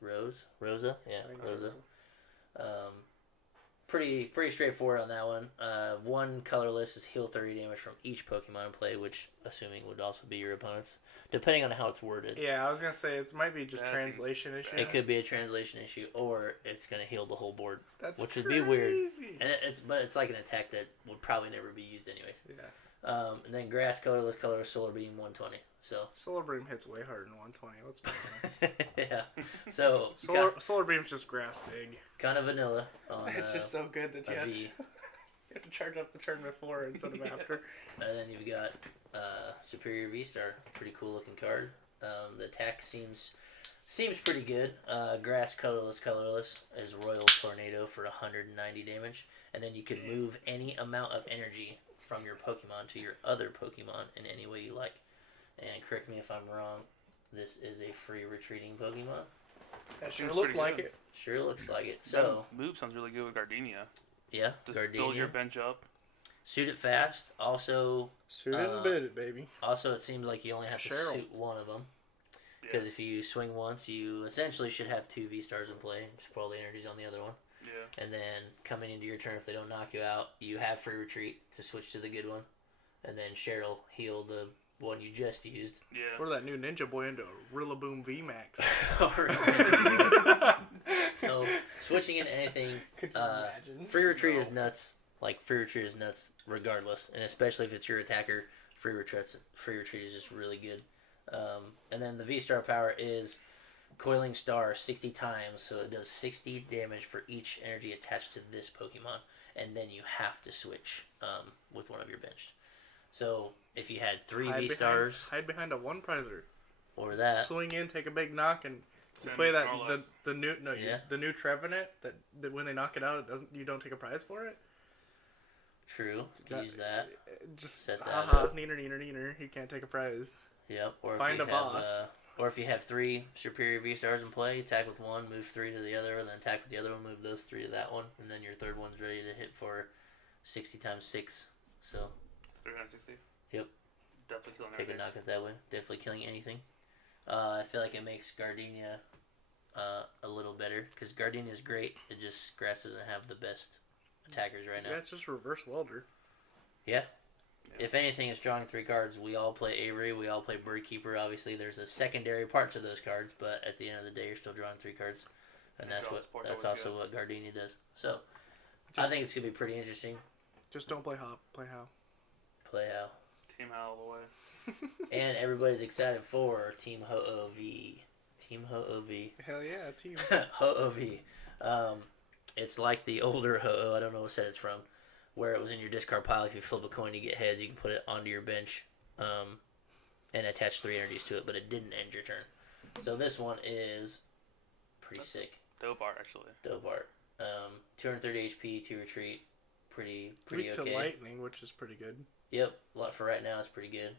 Rosa, yeah, I think it's Rosa. Pretty straightforward on that one. One colorless is heal 30 damage from each Pokemon in play, which assuming would also be your opponent's, depending on how it's worded. Yeah, I was gonna say it might be just That translation seems issue. bad. It could be a translation issue, or it's gonna heal the whole board, That's which crazy. would be weird. And but it's like an attack that would probably never be used anyways. Yeah, And then grass, colorless, Solar Beam, 120. So Solar Beam hits way harder than 120. Let's be honest. yeah, so Solar Beam's just grass dig. kind of vanilla on It's just so good that you a have, V. you have to charge up the turn before instead of after. And then you've got Superior V-Star. Pretty cool looking card. The attack seems pretty good. Grass, colorless is Royal Tornado for 190 damage. And then you can move any amount of energy from your Pokemon to your other Pokemon in any way you like. And correct me if I'm wrong, this is a free retreating Pokemon. That sure Seems looked pretty like good. it. Sure looks like it. So, That move sounds really good with Gardenia. yeah, Just build your Gardenia. bench up. Suit it fast. Also, Suit it and bid it, baby. it seems like you only have to Cheryl. suit one of them. Yeah. Because if you swing once, you essentially should have 2 V-Stars in play. Just put all the energies on the other one. Yeah. And then coming into your turn, if they don't knock you out, you have free retreat to switch to the good one. And then Cheryl heal the one you just used. Yeah. Or that new Ninja Boy into Rillaboom VMAX. So switching into anything, Could you imagine? free retreat is nuts. Like free retreat is nuts regardless, and especially if it's your attacker. Free retreat is just really good. And then the V-Star power is Coiling Star 60 times, so it does 60 damage for each energy attached to this Pokemon, and then you have to switch with one of your benched. So if you had 3 V-Stars Hide behind a one prizer. or that, Swing in, take a big knock, and you Send play that Snorlax. the new Yeah. the new Trevenant that when they knock it out, you don't take a prize for it. true, you can use that. Just Set that haha, up. neener. He can't take a prize. Yep. Or Find if a you have, boss. Or if you have 3 Superior V-Stars in play, attack with one, move 3 to the other, and then attack with the other one, move those 3 to that one, and then your third one's ready to hit for 60 times 6. So 360. Yep. Definitely killing take a everything. knock at that way. Definitely killing anything. I feel like it makes Gardenia a little better, because Gardenia is great. It just grass doesn't have the best attackers right now. Yeah, it's just reverse welder. Yeah. Yeah. if anything is drawing 3 cards, we all play Avery, we all play Birdkeeper. Obviously, there's a secondary part to those cards, but at the end of the day, you're still drawing 3 cards, and that's also what Gardenia does. So, I think it's gonna be pretty interesting. Just don't play Hop, play How. Play How. Team How all the way. And everybody's excited for Team Ho-O-V. Team Ho-O-V. Hell yeah, Team Ho-O-V. It's like the older Ho-Oh, I don't know what set it's from, where it was in your discard pile. If you flip a coin, you get heads. You can put it onto your bench and attach 3 energies to it, but it didn't end your turn. So this one is pretty sick. Dope art, actually. Dope art. 230 HP, 2 retreat. Pretty Weak okay. to lightning, which is pretty good. Yep, for right now it's pretty good.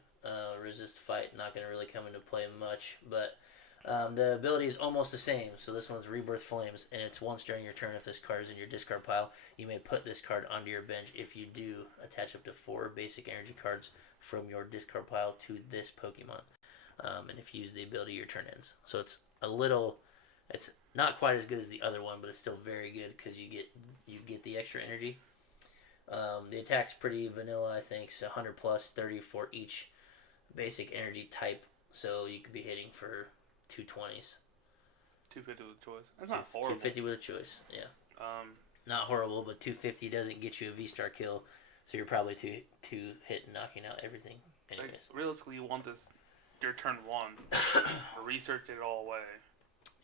Resist fight, not going to really come into play much, but the ability is almost the same. So this one's Rebirth Flames, and it's once during your turn if this card is in your discard pile, you may put this card onto your bench. If you do, attach up to 4 basic energy cards from your discard pile to this Pokemon. And if you use the ability, your turn ends. So it's it's not quite as good as the other one, but it's still very good because you get the extra energy. The attack's pretty vanilla, I think. So 100 plus, 30 for each basic energy type. So you could be hitting for 220s. 250 with a choice. That's not horrible. 250 with a choice, yeah. Not horrible, but 250 doesn't get you a V-Star kill. So you're probably two hit knocking out everything. Anyways. Like, realistically, you want this your turn 1. Research it all away.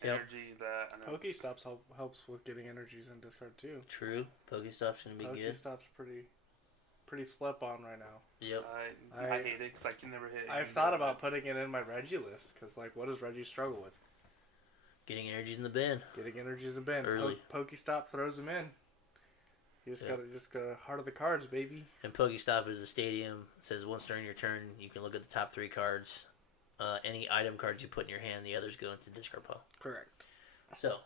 Yep. Energy, that, and then... Pokestops helps with getting energies in discard too. True. Pokestop's going to be good. Pokestop's pretty slept on right now. Yep. I hate it because I can never hit. I've thought about putting it in my Reggie list because, like, what does Reggie struggle with? Getting energies in the bin. Getting energies in the bin. Early. Pokestop throws them in. You just gotta heart of the cards, baby. And Pokestop is a stadium. It says once during your turn, you can look at the top 3 cards. Any item cards you put in your hand, the others go into the discard pile. Correct. So,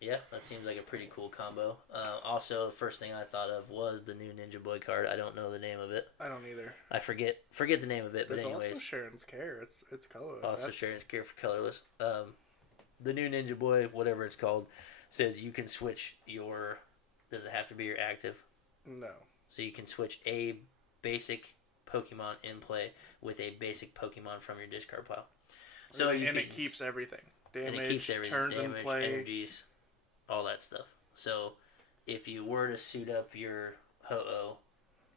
yeah, that seems like a pretty cool combo. Also, the first thing I thought of was the new Ninja Boy card. I don't know the name of it. I don't either. I forget the name of it, but There's anyways. also Sharon's Care. It's colorless. Also Sharon's Care for colorless. The new Ninja Boy, whatever it's called, says you can switch your... Does it have to be your active? No. So you can switch a basic Pokemon in play with a basic Pokemon from your discard pile. So it keeps everything. Damage, turns in play, energies, all that stuff. So if you were to suit up your Ho-Oh,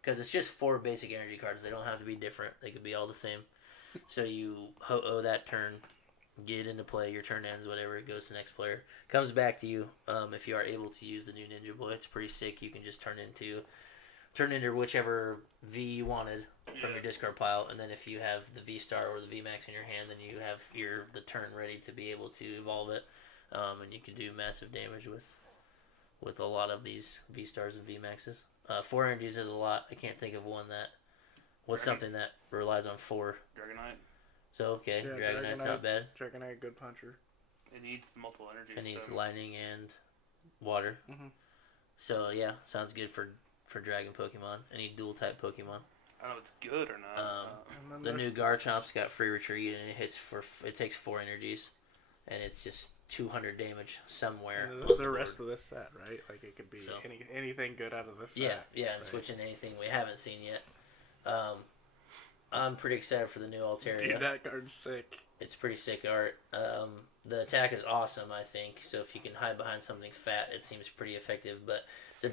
because it's just 4 basic energy cards, they don't have to be different. They could be all the same. So you Ho-Oh that turn, get into play, your turn ends, whatever, it goes to the next player. Comes back to you. If you are able to use the new Ninja Boy, it's pretty sick. You can just turn into whichever V you wanted from your discard pile, and then if you have the V-Star or the V-Max in your hand, then you have the turn ready to be able to evolve it, and you can do massive damage with a lot of these V-Stars and V-Maxes. 4 energies is a lot. I can't think of one that... What's something that relies on 4? Dragonite. So, okay, yeah, Dragonite's not bad. Dragonite, good puncher. It needs multiple energies. It needs lightning and water. Mm-hmm. So, yeah, sounds good for Dragon Pokemon. Any dual-type Pokemon. I don't know if it's good or not. The new Garchomp's got free retreat, and it takes 4 energies, and it's just 200 damage somewhere. This is the rest of this set, right? Like, it could be anything good out of this set. Yeah, and switching anything we haven't seen yet. I'm pretty excited for the new Altaria. Dude, that card's sick. It's pretty sick art. The attack is awesome, I think. So if you can hide behind something fat, it seems pretty effective. But it's a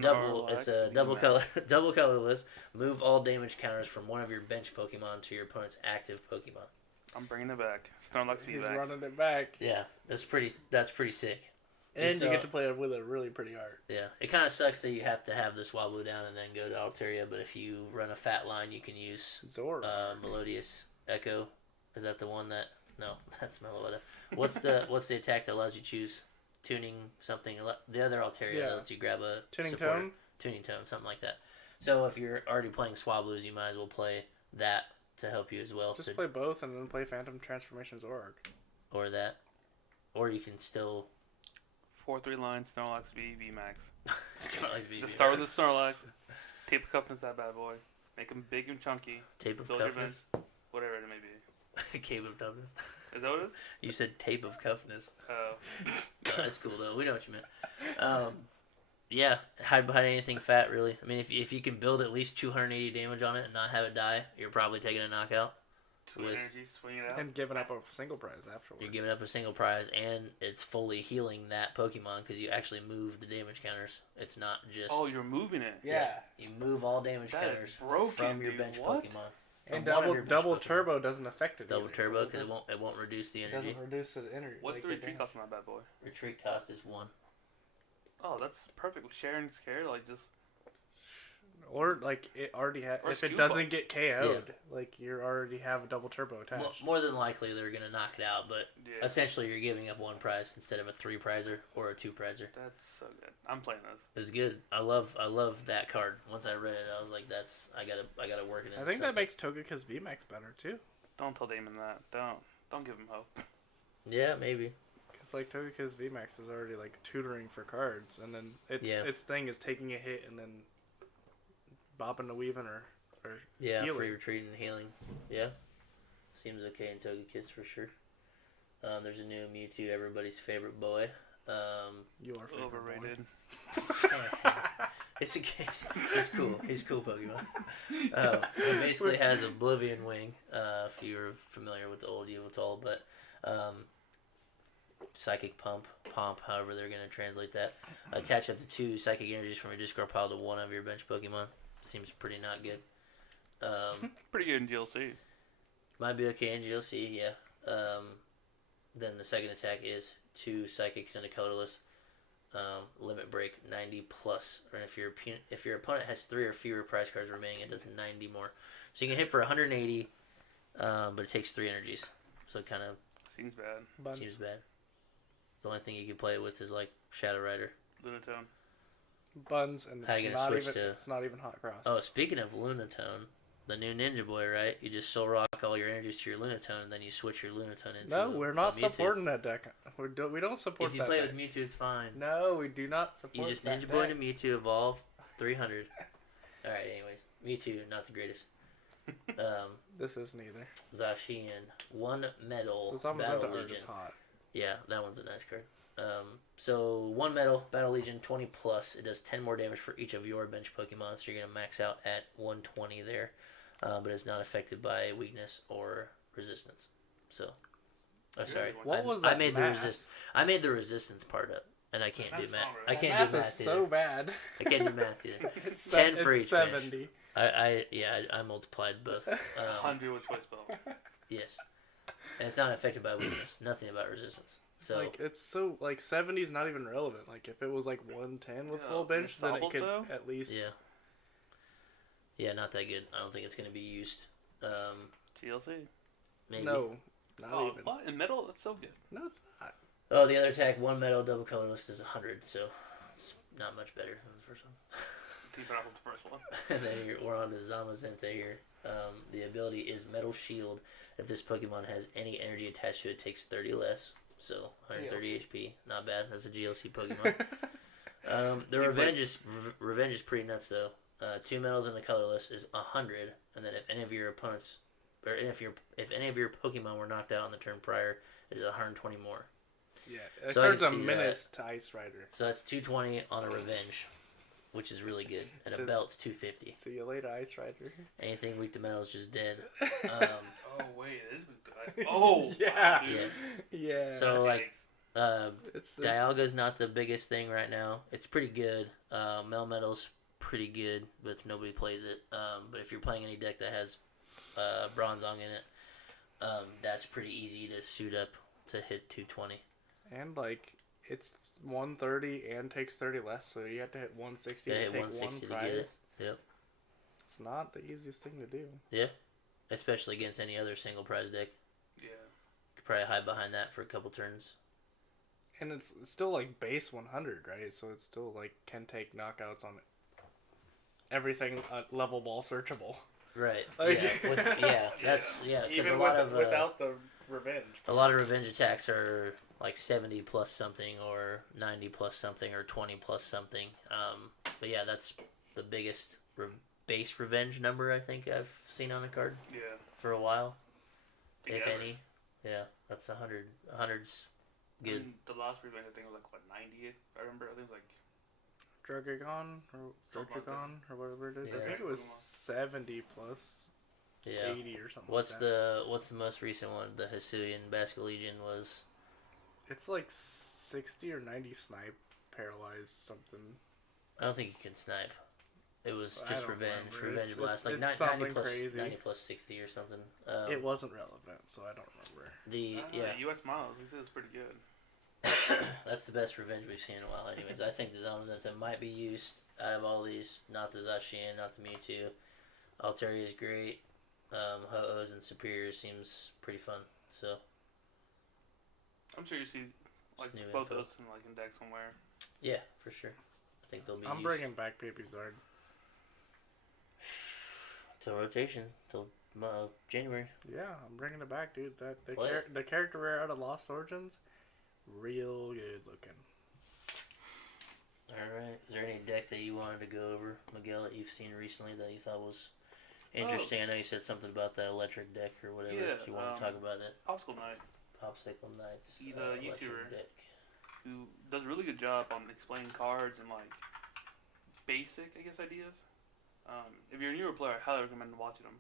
double colorless. Move all damage counters from one of your bench Pokemon to your opponent's active Pokemon. I'm bringing it back. Snorlax He's running it back. Yeah, that's pretty sick. And you get to play with a really pretty art. Yeah, it kind of sucks that you have to have the Swablu down and then go to Altaria. But if you run a fat line, you can use Melodious Echo. Is that the one that? No, that's Meloetta. What's the attack that allows you to choose tuning something? The other Altaria lets you grab a tuning supporter. tone. Tuning tone, something like that. So if you're already playing Swablus, you might as well play that to help you as well. Just play both and then play Phantom Transformation Zoroark. Or that, or you can still. 4-3 lines, Snorlax V-Max. Snorlax V. Just start with the Snorlax. Tape of Cuffness, that bad boy. Make him big and chunky. Tape of Build Cuffness? Whatever it may be. Cape of Toughness. Is that what it is? You said Tape of Cuffness. Oh. No, that's cool though. We know what you meant. Yeah, hide behind anything fat, really. I mean, if you can build at least 280 damage on it and not have it die, you're probably taking a knockout. Two energy, swing it out. And giving up a single prize afterwards. You're giving up a single prize, and it's fully healing that Pokemon because you actually move the damage counters. It's not just... Oh, you're moving it. Yeah. You move all damage That counters is broken, from your dude. bench What? Pokemon. And From double turbo doesn't affect it. Double either. turbo because it won't reduce the It energy. doesn't reduce the energy. What's the retreat cost on that bad boy? Retreat cost is 1. Oh, that's perfect. Sharing scare, like just... Or like it already Or if it scoop doesn't up. get KO'd, like you already have a double turbo attached. More than likely, they're gonna knock it out, but Yeah. essentially, you're giving up 1 prize instead of a 3 prizer or a 2 prizer. That's so good. I'm playing this. It's good. I love that card. Once I read it, I was like, I gotta work it in. I think that makes Togekiss VMAX better too. Don't tell Damon that. Don't give him hope. Yeah, maybe. It's like Togekiss VMAX is already like tutoring for cards, and then its thing is taking a hit and then bopping the weaving or healing. Free retreat and healing. Yeah, seems okay in Togekiss for sure. There's a new Mewtwo, everybody's favorite boy. Your favorite Overrated. It's cool. He's cool Pokemon. He basically has Oblivion Wing. If you're familiar with the old Yveltal, but Psychic Pomp, however they're gonna translate that. Attach up to 2 Psychic Energies from your discard pile to 1 of your bench Pokemon. Seems pretty not good. Pretty good in GLC. Might be okay in GLC, yeah. Then the second attack is 2 Psychics and a Colorless. Limit break 90 plus, or if your opponent has 3 or fewer prize cards remaining, it does 90 more. So you can hit for 180, but it takes 3 energies. So it kind of Seems bad. seems bad. The only thing you can play it with is like Shadow Rider. Lunatone. Buns, and How you gonna switch to- it's not even Hot Cross. Oh, speaking of Lunatone, the new Ninja Boy, right? You just soul rock all your energies to your Lunatone, and then you switch your Lunatone into No, we're not a Mewtwo. supporting that deck. We don't support If you that play deck. with Mewtwo, it's fine. No, we do not support You just that Ninja Boy deck. to Mewtwo evolve 300. Alright, anyways. Mewtwo, not the greatest. This isn't either. Zacian, 1 metal, The Zamazenta Battle art Legion. is hot. Yeah, that one's a nice card. So 1 metal, Battle Legion, 20 plus. It does 10 more damage for each of your bench Pokemon, so you're going to max out at 120 there. But it's not affected by weakness or resistance. So, sorry. What was I that made math? I made the resistance part up, and I can't do That's math. not right. I That can't math do math is either. so bad. I can't do math either. It's 10 for it's each bench. 70. I multiplied both. 100 with choice spell. Yes, and it's not affected by weakness. Nothing about resistance. So Like it's so like 70 is not even relevant. Like if it was like 110 with Yeah, full bench, then it Sabal could though? at least. yeah, not that good. I don't think it's going to be used. GLC. Maybe. No, not Oh, even. what? In metal? That's so good. No, it's not. Oh, the other attack, 1 metal, double colorless is 100, so it's not much better than the first one. Keep it up with the first one. And then we're on to Zamazenta here. The ability is Metal Shield. If this Pokemon has any energy attached to it, it takes 30 less. So 130 HP. Not bad. That's a GLC Pokemon. The Revenge is pretty nuts though. 2 metals and the colorless is 100, and then if any of your opponents, or if any of your Pokemon were knocked out on the turn prior, it is 120 more. Yeah, it So I turns can a see minute to Ice Rider. So that's 220 on a Revenge, which is really good, and a Says- belt's 250. See you later, Ice Rider. Anything weak to metal is just dead. Oh, wait. It is good. Oh, Yeah. wow, dude. Yeah. So, like, it's Dialga's not the biggest thing right now. It's pretty good. Melmetal's pretty good, but nobody plays it. But if you're playing any deck that has Bronzong in it, that's pretty easy to suit up to hit 220. and like it's 130 and takes 30 less, so you have to hit 160 Yeah, to hit take 160 one to get prize. it. Yep. It's not the easiest thing to do. Yeah. Especially against any other single prize deck. Yeah. You could probably hide behind that for a couple turns. And it's still like base 100, right? So it's still like can take knockouts on everything level ball searchable. Right. Like- Yeah. That's because Even a lot of without the revenge. a lot of revenge attacks are like 70 plus something, or 90 plus something, or 20 plus something. But yeah, that's the biggest base revenge number I think I've seen on a card Yeah. for a while, if Yeah. any. Yeah, that's 100. 100's good. And the last revenge, I think, was like, what, 90? I remember. I think it was like Dragon Something like that. or whatever it is. Yeah. I think it was 70 plus 80 or something. What's like that. the most recent one? The Hisuian Basque Legion was. It's like 60 or 90 snipe paralyzed something. I don't think you can snipe. It was I just don't revenge remember. blast, like it's 90 plus crazy. 90 plus 60 or something. It wasn't relevant, so I don't remember. U.S. Miles. He said it's pretty good. That's the best revenge we've seen in a while. Anyways, I think the Zamazenta might be used out of all these. Not the Zacian, not the Mewtwo. Altaria is great. Ho-Ohs and Superior seems pretty fun. So I'm sure you see like Just new both info. those in deck somewhere. yeah, for sure. I think they'll be. I'm used bringing back Baby Zard. till rotation till January. Yeah, I'm bringing it back, dude. What? The character rare out of Lost Origins, real good looking. All right. Is there any deck that you wanted to go over, Miguel, that you've seen recently that you thought was interesting? I know you said something about that electric deck or whatever. Yeah, If you want to talk about it. Popsicle Knight, Popsicle Knights. He's a electric YouTuber. deck. who does a really good job on explaining cards and like basic, I guess, ideas. If you're a newer player, I highly recommend watching him.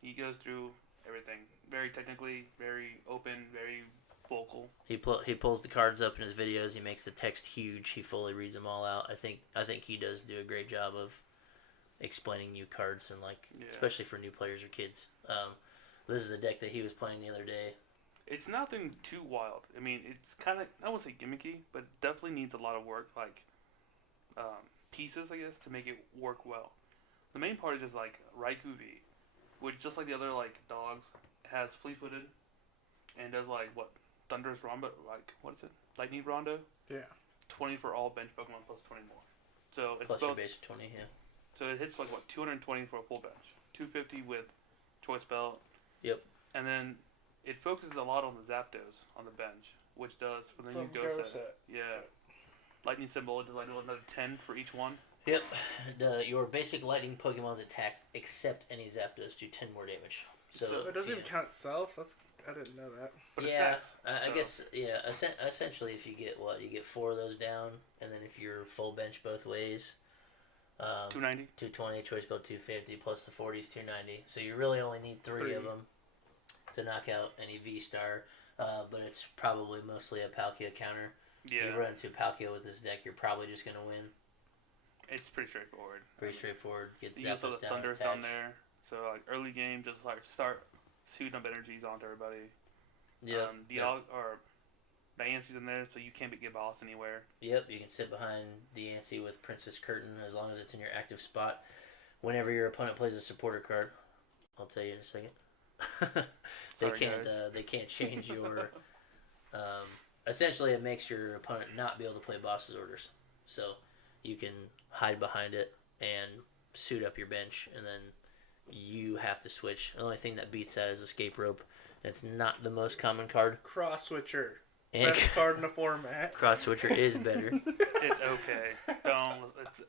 He goes through everything very technically, very open, very vocal. He pulls the cards up in his videos. He makes the text huge. He fully reads them all out. I think he does do a great job of explaining new cards and especially for new players or kids. This is a deck that he was playing the other day. It's nothing too wild. I mean, it's kind of, I won't say gimmicky, but definitely needs a lot of work, pieces, I guess, to make it work well. The main part is just Raikou V, which just like the other dogs has fleet-footed and does Thunderous Rondo, what is it? Lightning Rondo? Yeah. 20 for all bench Pokemon plus 20 more. So it's Plus your base 20, yeah. So it hits 220 for a full bench, 250 with Choice Belt. Yep. And then it focuses a lot on the Zapdos on the bench, which does for the new Go set. Yeah. Lightning Symbol, it does another 10 for each one. Yep. Your basic lightning Pokemon's attack, except any Zapdos, do 10 more damage. So it doesn't even count itself. I didn't know that. But yeah, it stacks. I guess, yeah. Essentially, if you get you get 4 of those down, and then if you're full bench both ways, 290, 220, Choice Belt 250, plus the 40s 290. So you really only need 3 of them to knock out any V-Star, but it's probably mostly a Palkia counter. Yeah. If you run into a Palkia with this deck, you're probably just going to win. It's pretty straightforward. Pretty straightforward. Get You also Zapdos have the down, Thunderous attach. down there. So early game, just start shooting up energies onto everybody. Yep. Diancie's in there, so you can't get boss anywhere. Yep, you can sit behind Diancie with Princess Curtain as long as it's in your active spot. Whenever your opponent plays a supporter card, I'll tell you in a second. They can't change your. Essentially, it makes your opponent not be able to play boss's orders, so you can hide behind it and suit up your bench, and then you have to switch. The only thing that beats that is Escape Rope. And it's not the most common card. Cross Switcher. And Best card in the format. Cross Switcher is better. It's okay. It's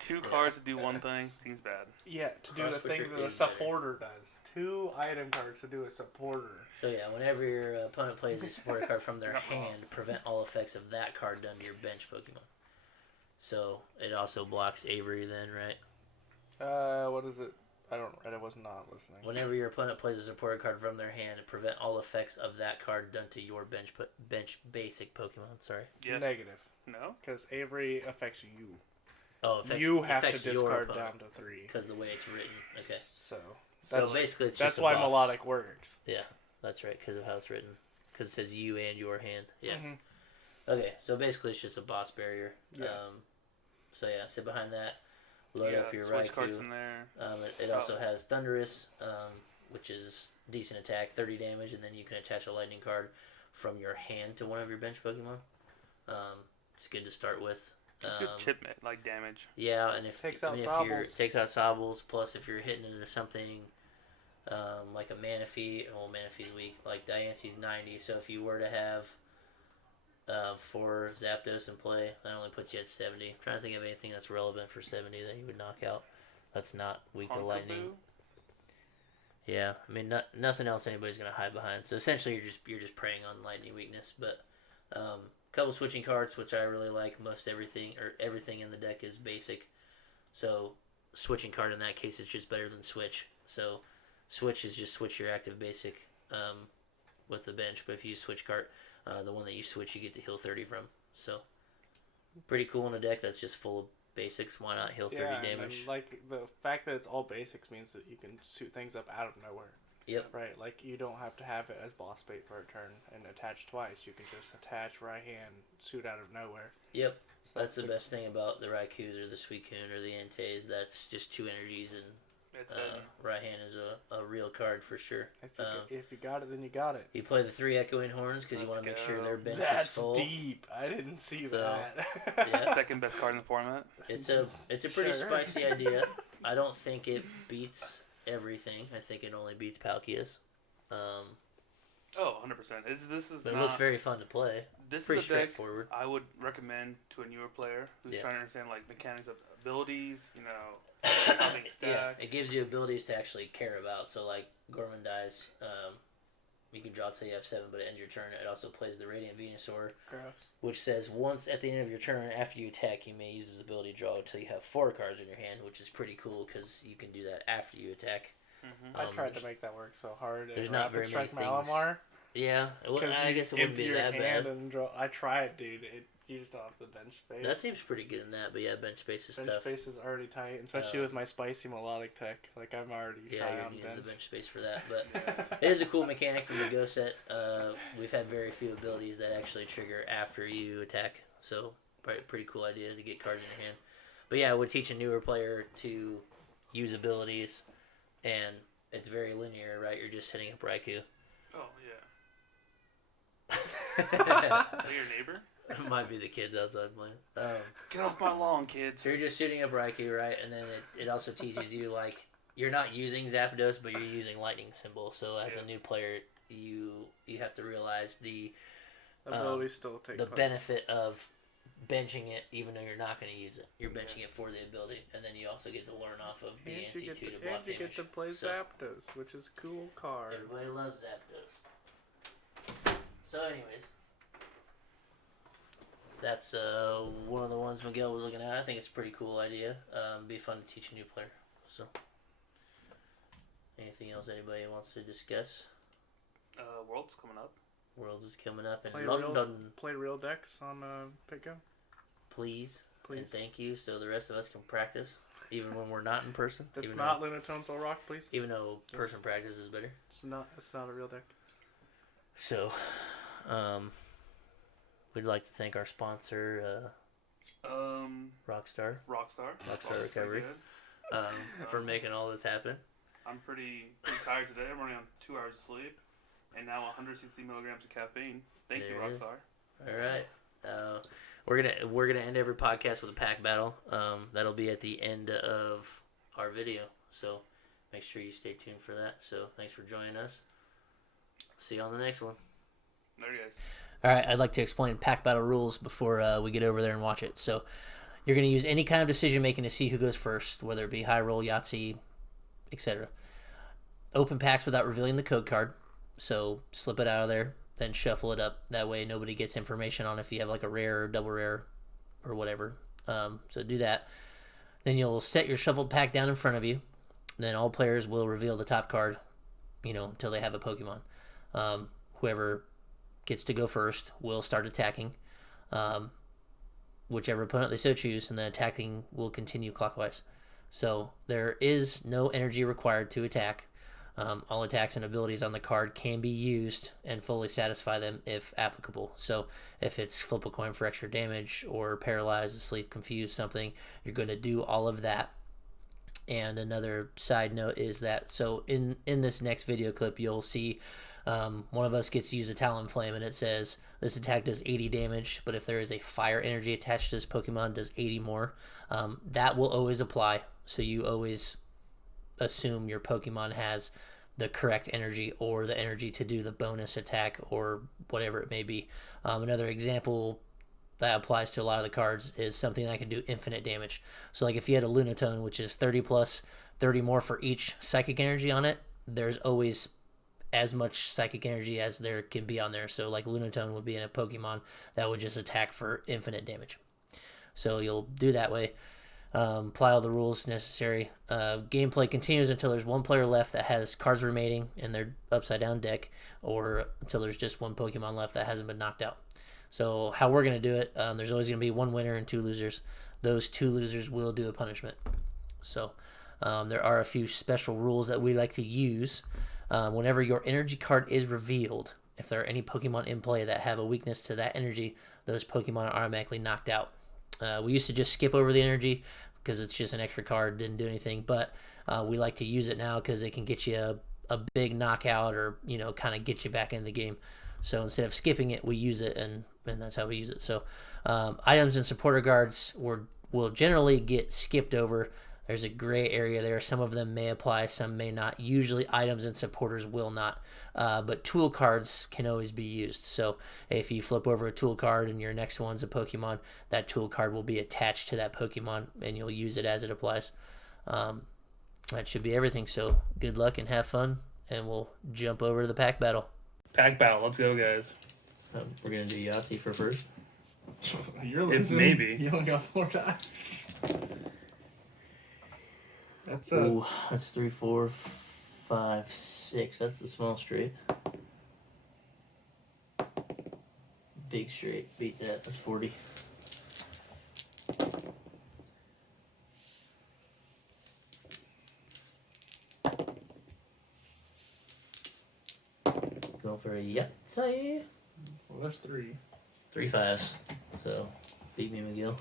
2 cards to do one thing. Seems bad. Yeah, to do Cross the thing Switcher that a is supporter does. 2 item cards to do a supporter. So yeah, whenever your opponent plays a supporter card from their hand, prevent all effects of that card done to your bench Pokemon. So it also blocks Avery then, right? What is it? I was not listening. Whenever your opponent plays a supporter card from their hand, prevent all effects of that card done to your bench basic Pokemon. Sorry. Yeah. Negative. No? Because Avery affects you. Oh, you have to affects your discard opponent down to 3. because the way it's written. Okay. So basically, it's that's just a why boss. melodic works. Yeah, that's right, because of how it's written. Because it says you and your hand. Yeah. Mm-hmm. Okay, so basically it's just a boss barrier. Yeah. So yeah, sit behind that. Load up your switch Raikou. cards in there. It also has Thunderous, which is decent attack, 30 damage, and then you can attach a lightning card from your hand to one of your bench Pokemon. It's good to start with. It's good chip damage. Yeah, and if takes out Sobbles. Takes out Sobbles, plus if you're hitting into something like a Manaphy, Manaphy's weak, like Diancie's 90, so if you were to have 4 Zapdos in play, that only puts you at 70. I'm trying to think of anything that's relevant for 70 that you would knock out. That's not weak to lightning. Yeah, I mean, nothing else anybody's gonna hide behind. So essentially, you're just preying on lightning weakness. But couple switching cards, which I really like. Most everything in the deck is basic. So switching card in that case is just better than switch. So switch is just switch your active basic with the bench. But if you use switch card, the one that you switch, you get to heal 30 from. So pretty cool in a deck that's just full of basics. Why not heal 30 damage? And like the fact that it's all basics means that you can shoot things up out of nowhere. Yep. Right, like you don't have to have it as boss bait for a turn and attach twice. You can just attach right hand, shoot out of nowhere. Yep. So that's the best thing about the Raikus or the Suicune or the Entei. That's just 2 energies, and right hand is a real card for sure. If you got it, then you got it. You play the 3 Echoing Horns because you want to make sure their bench is full. That's deep. I didn't see that. Yeah. Second best card in the format. It's a pretty spicy idea. I don't think it beats everything. I think it only beats Palkia's. 100%. But it looks very fun to play. This pretty is a deck straightforward. I would recommend to a newer player who's trying to understand like mechanics of abilities, how things stack. Yeah, it gives you abilities to actually care about. So like Gorman dies, you can draw till you have 7, but it ends your turn. It also plays the Radiant Venusaur, which says once at the end of your turn after you attack, you may use his ability to draw until you have 4 cards in your hand, which is pretty cool because you can do that after you attack. I tried to make that work so hard. There's not very many things. Malamar. Yeah, I guess it wouldn't be that bad. And draw. I tried, dude. You just don't have the bench space. That seems pretty good in that, but yeah, bench space is tough. Bench space is already tight, especially with my spicy melodic tech. Like I'm already shy on the bench space for that. But it is a cool mechanic from the Go set. We've had very few abilities that actually trigger after you attack, so pretty cool idea to get cards in your hand. But yeah, I would teach a newer player to use abilities, and it's very linear, right? You're just hitting up Raikou. Oh yeah. Are you your neighbor? It might be the kids outside playing. Get off my lawn, kids. So you're just shooting up Raikou, right? And then it also teaches you, like, you're not using Zapdos, but you're using Lightning Symbol. So as a new player, you have to realize the ability still take the benefit of benching it, even though you're not going to use it. You're benching it for the ability, and then you also get to learn off of the NC2 to block damage. And you get to play Zapdos, which is a cool card. Everybody loves Zapdos. So anyways, that's one of the ones Miguel was looking at. I think it's a pretty cool idea. Be fun to teach a new player. So, anything else anybody wants to discuss? Worlds coming up. Worlds is coming up in London. Play real decks on Pico. Please. And thank you. So the rest of us can practice, even when we're not in person. That's not Lunatone Soul Rock, please. Even though person practice is better. It's not a real deck. So, we'd like to thank our sponsor, Rockstar Recovery, for making all this happen. I'm pretty tired today. I'm running on 2 hours of sleep, and now 160 milligrams of caffeine. Thank you, Rockstar. All right, we're gonna end every podcast with a pack battle. That'll be at the end of our video, so make sure you stay tuned for that. So thanks for joining us. See you on the next one. There you guys. All right, I'd like to explain pack battle rules before we get over there and watch it. So you're going to use any kind of decision making to see who goes first, whether it be high roll, Yahtzee, etc. Open packs without revealing the code card. So slip it out of there, then shuffle it up. That way nobody gets information on if you have like a rare or double rare or whatever. So do that. Then you'll set your shuffled pack down in front of you. Then all players will reveal the top card, until they have a Pokemon. Whoever gets to go first will start attacking. Whichever opponent they so choose, and then attacking will continue clockwise. So there is no energy required to attack. All attacks and abilities on the card can be used and fully satisfy them if applicable. So if it's flip a coin for extra damage or paralyze, asleep, confuse something, you're going to do all of that. And another side note is that, so in this next video clip, you'll see one of us gets to use a Talonflame, and it says this attack does 80 damage, but if there is a fire energy attached to this Pokemon, it does 80 more. That will always apply, so you always assume your Pokemon has the correct energy or the energy to do the bonus attack or whatever it may be. Another example that applies to a lot of the cards is something that can do infinite damage. So like if you had a Lunatone, which is 30 plus 30 more for each psychic energy on it, there's always as much psychic energy as there can be on there. So like Lunatone would be in a Pokemon that would just attack for infinite damage. So you'll do that way. Apply all the rules necessary. Gameplay continues until there's one player left that has cards remaining in their upside down deck, or until there's just one Pokemon left that hasn't been knocked out. So how we're going to do it, there's always going to be one winner and two losers. Those two losers will do a punishment. So there are a few special rules that we like to use. Whenever your energy card is revealed, if there are any Pokemon in play that have a weakness to that energy, those Pokemon are automatically knocked out. We used to just skip over the energy because it's just an extra card, didn't do anything, but we like to use it now because it can get you a big knockout or, kind of get you back in the game. So instead of skipping it, we use it, and that's how we use it. So items and supporter guards will generally get skipped over. There's a gray area there. Some of them may apply, some may not. Usually items and supporters will not. But tool cards can always be used. So if you flip over a tool card and your next one's a Pokemon, that tool card will be attached to that Pokemon, and you'll use it as it applies. That should be everything. So good luck and have fun, and we'll jump over to the pack battle. Pack battle. Let's go, guys. We're going to do Yahtzee for first. You're It's losing. maybe. You only got 4 dice. That's Ooh, that's 3, 4, 5, 6. That's the small straight. Big straight. Beat that. That's 40. Going for a Yahtzee. well, there's 3. 3 5s. So, beat me, Miguel.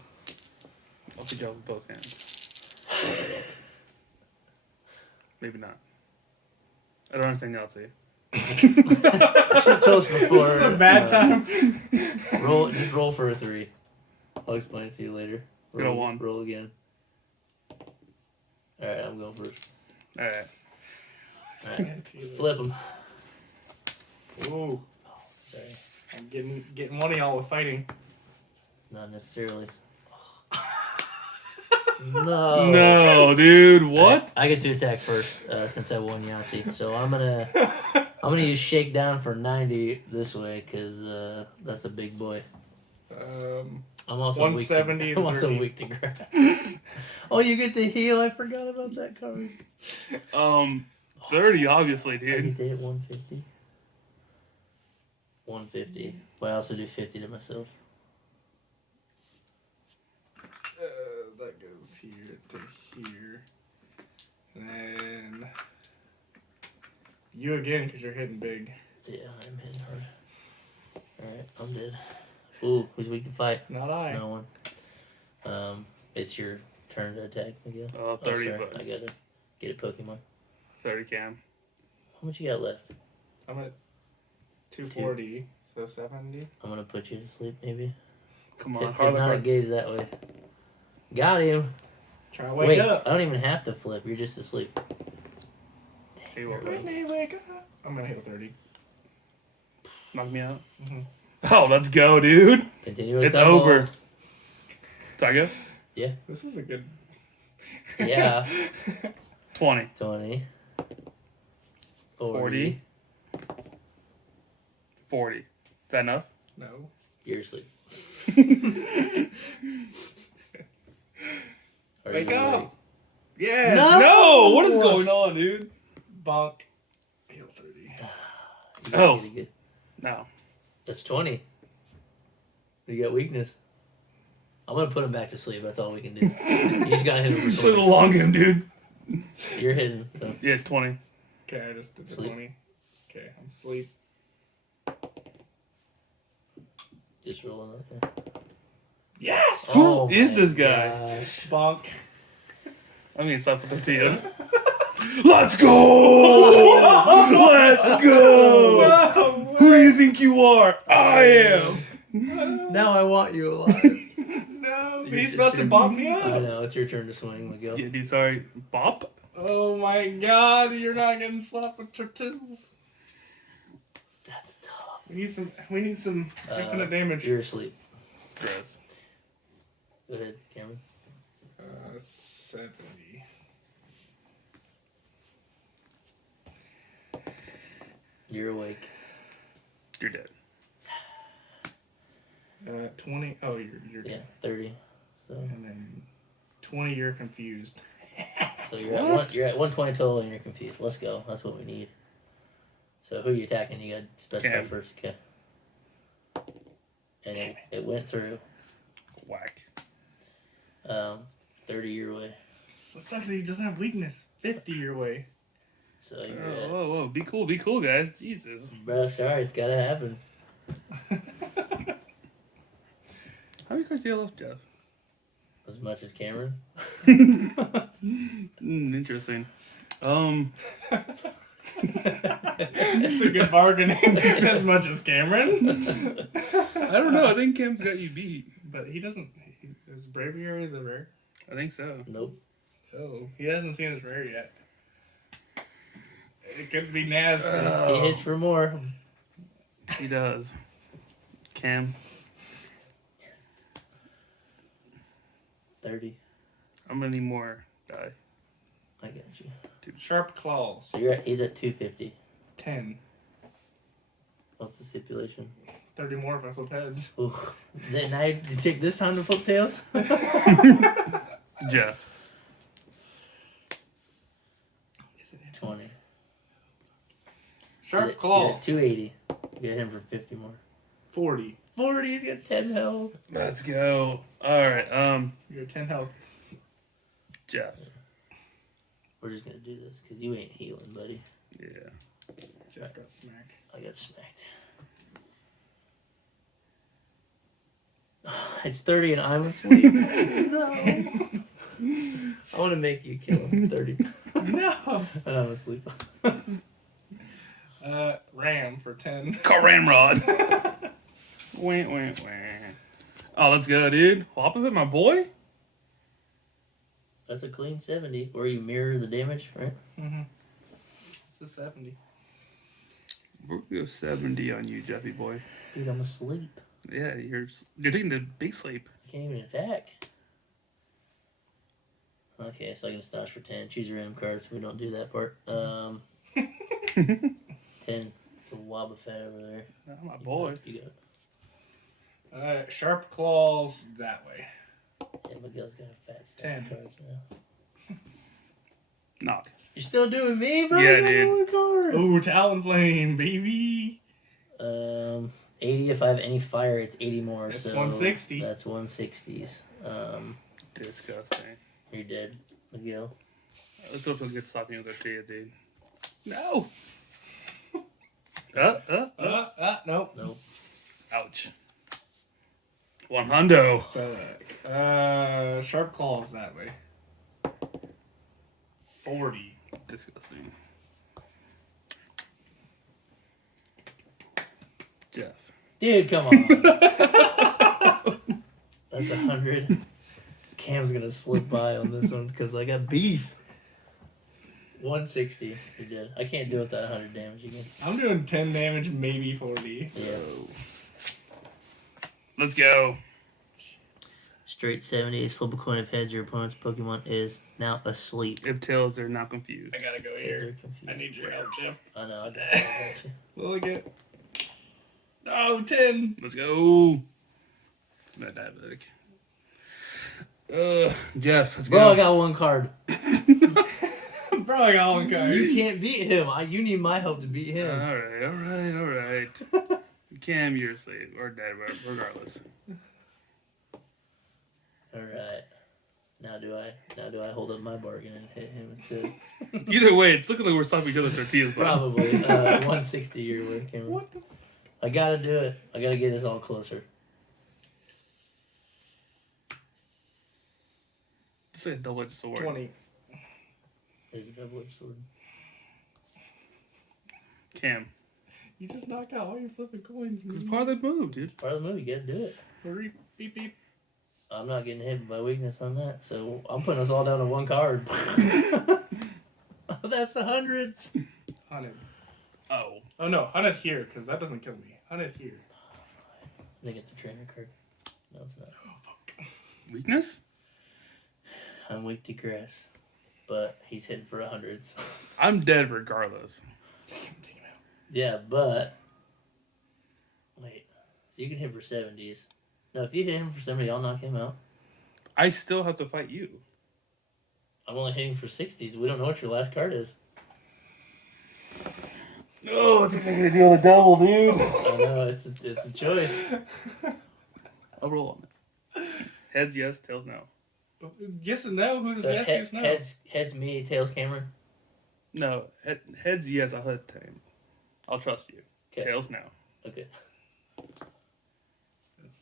I'll beat you with both hands. Maybe not. I don't understand Yahtzee. I should have told us before. This is a bad time. Just roll for a 3. I'll explain it to you later. Get a 1. Roll again. Alright, I'm going first. Alright. Alright, flip them. Ooh. Sorry. I'm getting one of y'all with fighting. Not necessarily. No. No, dude. What? I get to attack first since I won Yahtzee. So I'm gonna use Shakedown for 90 this way because that's a big boy. I'm also 170 weak to, I'm also 30. weak to grab. Oh, you get to heal. I forgot about that card. 30, obviously, I dude. get to hit 150. 150. But I also do 50 to myself. That goes here to here. And then you again because you're hitting big. Yeah, I'm hitting hard. Alright, I'm dead. Ooh, who's weak to fight? Not I. No one. It's your turn to attack, Miguel. 30, sorry. but I gotta get a Pokemon. 30 Cam. How much you got left? I'm at 240, so 70. I'm gonna put you to sleep, maybe. Come on, If Harley not, Hearts. gaze that way. Got him. Try to wake Wait, up. I don't even have to flip. You're just asleep. Hey, what, Whitney, wake up. I'm gonna hit 30. knock me out. Mm-hmm. Oh, let's go, dude. Continue. With It's combo. over. Tiger? This is a good. Yeah. 20. 20. 40. 40. Is that enough? No. You're asleep. Are Wake you up. awake? Yeah. No! What is going on, dude? Bonk. Heal 30. You Oh. gotta get- No. That's 20. You got weakness. I'm gonna put him back to sleep. That's all we can do. You just gotta hit him for Play the 20. long game, dude. You're hitting. So. Yeah, 20. Okay, I just did the Sleep. 20. Okay, I'm asleep. Just rolling up there. Yes! Who is my this guy? gosh. Bonk. I mean, stop with tortillas. Let's go! Let's go! Who do you think you are? I am. Now I want you alive. No, You're he's about to just- bomb me I up. know. It's your turn to swing, Miguel. Yeah, dude, sorry. Bop? Oh my god, you're not getting slapped with tortillas. That's tough. We need some infinite damage. You're asleep. Gross. Go ahead, Cameron. 70. You're awake. You're dead. 20. Oh, you're Yeah, 30. So and then 20. You're confused. so you're at you're at 120 total and you're confused. Let's go. That's what we need. So who are you attacking? You got to specify Cam. first. Okay. And it went through. Whack. 30 your way. What sucks is he doesn't have weakness. 50 your way. So you're Whoa. Be cool, guys. Jesus. bro, sorry, it's gotta happen. How many cards do you have left, Jeff? As much as Cameron. Interesting. It's a good bargaining as much as Cameron. I don't know. I think Cam's got you beat. But he doesn't. Is Braviary the rare? I think so. Nope. Oh, he hasn't seen his rare yet. It could be nasty. He hits for more. He does. Cam. 30. I'm gonna need more die. I got you. Sharp claws. So he's at 250. 10. What's the stipulation? 30 more if I flip heads. Ooh. Then now you take this time to flip tails? Jeff. 20. Sharp He's claws. at 280. Get him for 50 more. 40. 40, he's got 10 health. Let's go. Alright, You're 10 health. Jeff. We're just gonna do this because you ain't healing, buddy. Yeah. Jeff got smacked. I got smacked. It's 30 and I'm asleep. No. I want to make you kill him. 30. No. And I'm asleep. Ram for 10. Call Ramrod. Wah. Oh, let's go, dude. Hop with it, my boy. That's a clean 70. Or you mirror the damage, right? Mm-hmm. It's a 70. We're gonna go 70 on you, Jeffy boy. Dude, I'm asleep. Yeah, you're taking the big sleep. I can't even attack. Okay, so I can stash for 10. Choose your random cards. We don't do that part. 10 to Wobbuffet over there. Oh, my boy. You got it. Sharp claws that way. Yeah, Miguel's got a fat stack 10. of cards now. Knock. You're still doing me, bro? Yeah, I got dude. one card. Ooh, Talonflame, baby. 80 if I have any fire, it's 80 more. That's so 160. That's 160s. Disgusting. You're dead, Miguel. Let's hope he'll get stopping with their dude. No. Nope. Nope. Ouch. 100. Sharp claws that way. 40. Disgusting. Jeff. Dude, come on. That's 100. Cam's gonna slip by on this one because I got beef. 160. You're dead. I can't do it that 100 damage again. I'm doing 10 damage, maybe 40. Yeah. Let's go. Straight 70s. Flip a coin if heads. Your opponent's Pokemon is now asleep. If tails, they're not confused. I gotta go They're here. confused. I need your help, Jeff. I know. I got you. Look at. Oh, 10. Let's go. That diabetic. Jeff, let's Bro, go. I got one card. Bro, I got one card. You can't beat him. You need my help to beat him. Alright. Cam, you're asleep. Or dead, regardless. Alright. Now do I hold up my bargain and hit him instead? Either way, it's looking like we're stopping each other with our teeth. Probably. 160 your way, Cameron. What the? I gotta do it. I gotta get this all closer. It's like a double-edged sword. 20. There's a double-edged sword. Cam. You just knocked out all your flipping coins. It's part of the move, dude. Part of the movie, you gotta do it. Hurry, beep, beep. I'm not getting hit by weakness on that, so I'm putting us all down to one card. That's the hundreds. 100. Oh. Oh no, 100 here, because that doesn't kill me. 100 here. I think it's a trainer card. No, it's not. Oh, fuck. Weakness? I'm weak to grass, but he's hitting for hundreds. I'm dead regardless. Take him out. Yeah, but wait. So you can hit for 70s. No, if you hit him for 70, I'll knock him out. I still have to fight you. I'm only hitting for 60s. We don't know what your last card is. Oh, what's it gonna do on the double, dude? I know, it's a choice. I'll roll on it. Heads yes, tails no. Yes and no. Who's So yes? Who's no? heads me, tails Cameron. No, heads yes, I'll hit time. I'll trust you. Okay. Tails no. Okay.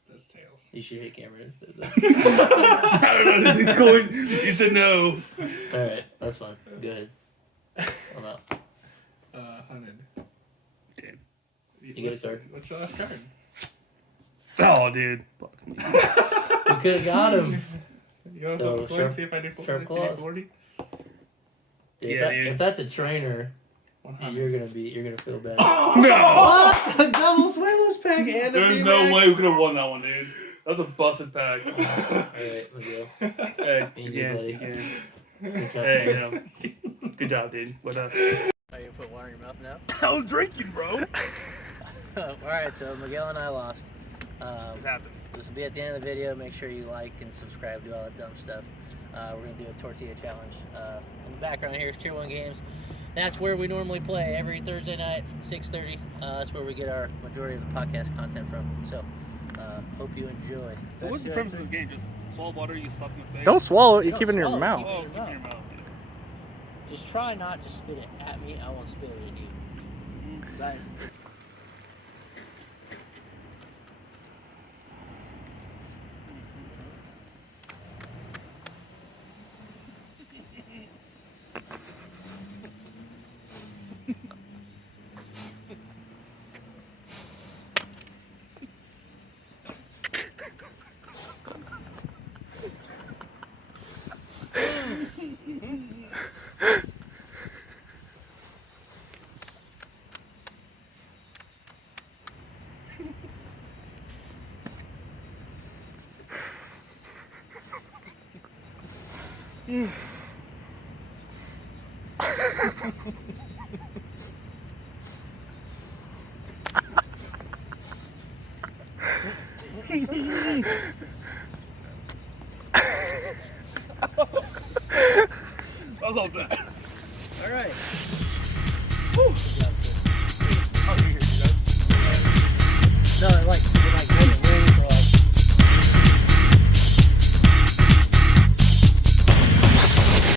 That's tails. You should hit Cameron instead. I don't know. He's going. You said no. All right, that's fine. Go ahead. I'm out. 100. Damn. You get a card. What's your last card? Oh, dude. Fuck me. You could have got him. You want to So, flip a coin, sharp- see if I do 40? sharp claws. 40? If that's a trainer, 100. you're gonna feel bad. No. What? A double swindler's pack and a There's VMAX? no way we could have won that one, dude. That's a busted pack. All right, Miguel. Hey, Me and you, buddy. again. Good job. Hey, you know. Good job, dude. What up? Are you gonna put water in your mouth now? I was drinking, bro. All right, so Miguel and I lost. It happens. This will be at the end of the video. Make sure you like and subscribe, do all that dumb stuff. We're going to do a tortilla challenge. In the background here is Tier 1 Games. That's where we normally play every Thursday night, 6:30. That's where we get our majority of the podcast content from. So, hope you enjoy. So what's the purpose of this game? Just swallow water, you suck in the face? Don't swallow it. You Don't keep it in your swallow it, mouth. Oh, keep it in your mouth. Just try not to spit it at me. I won't spit it in you. Bye. That was all bad. All right. Whew.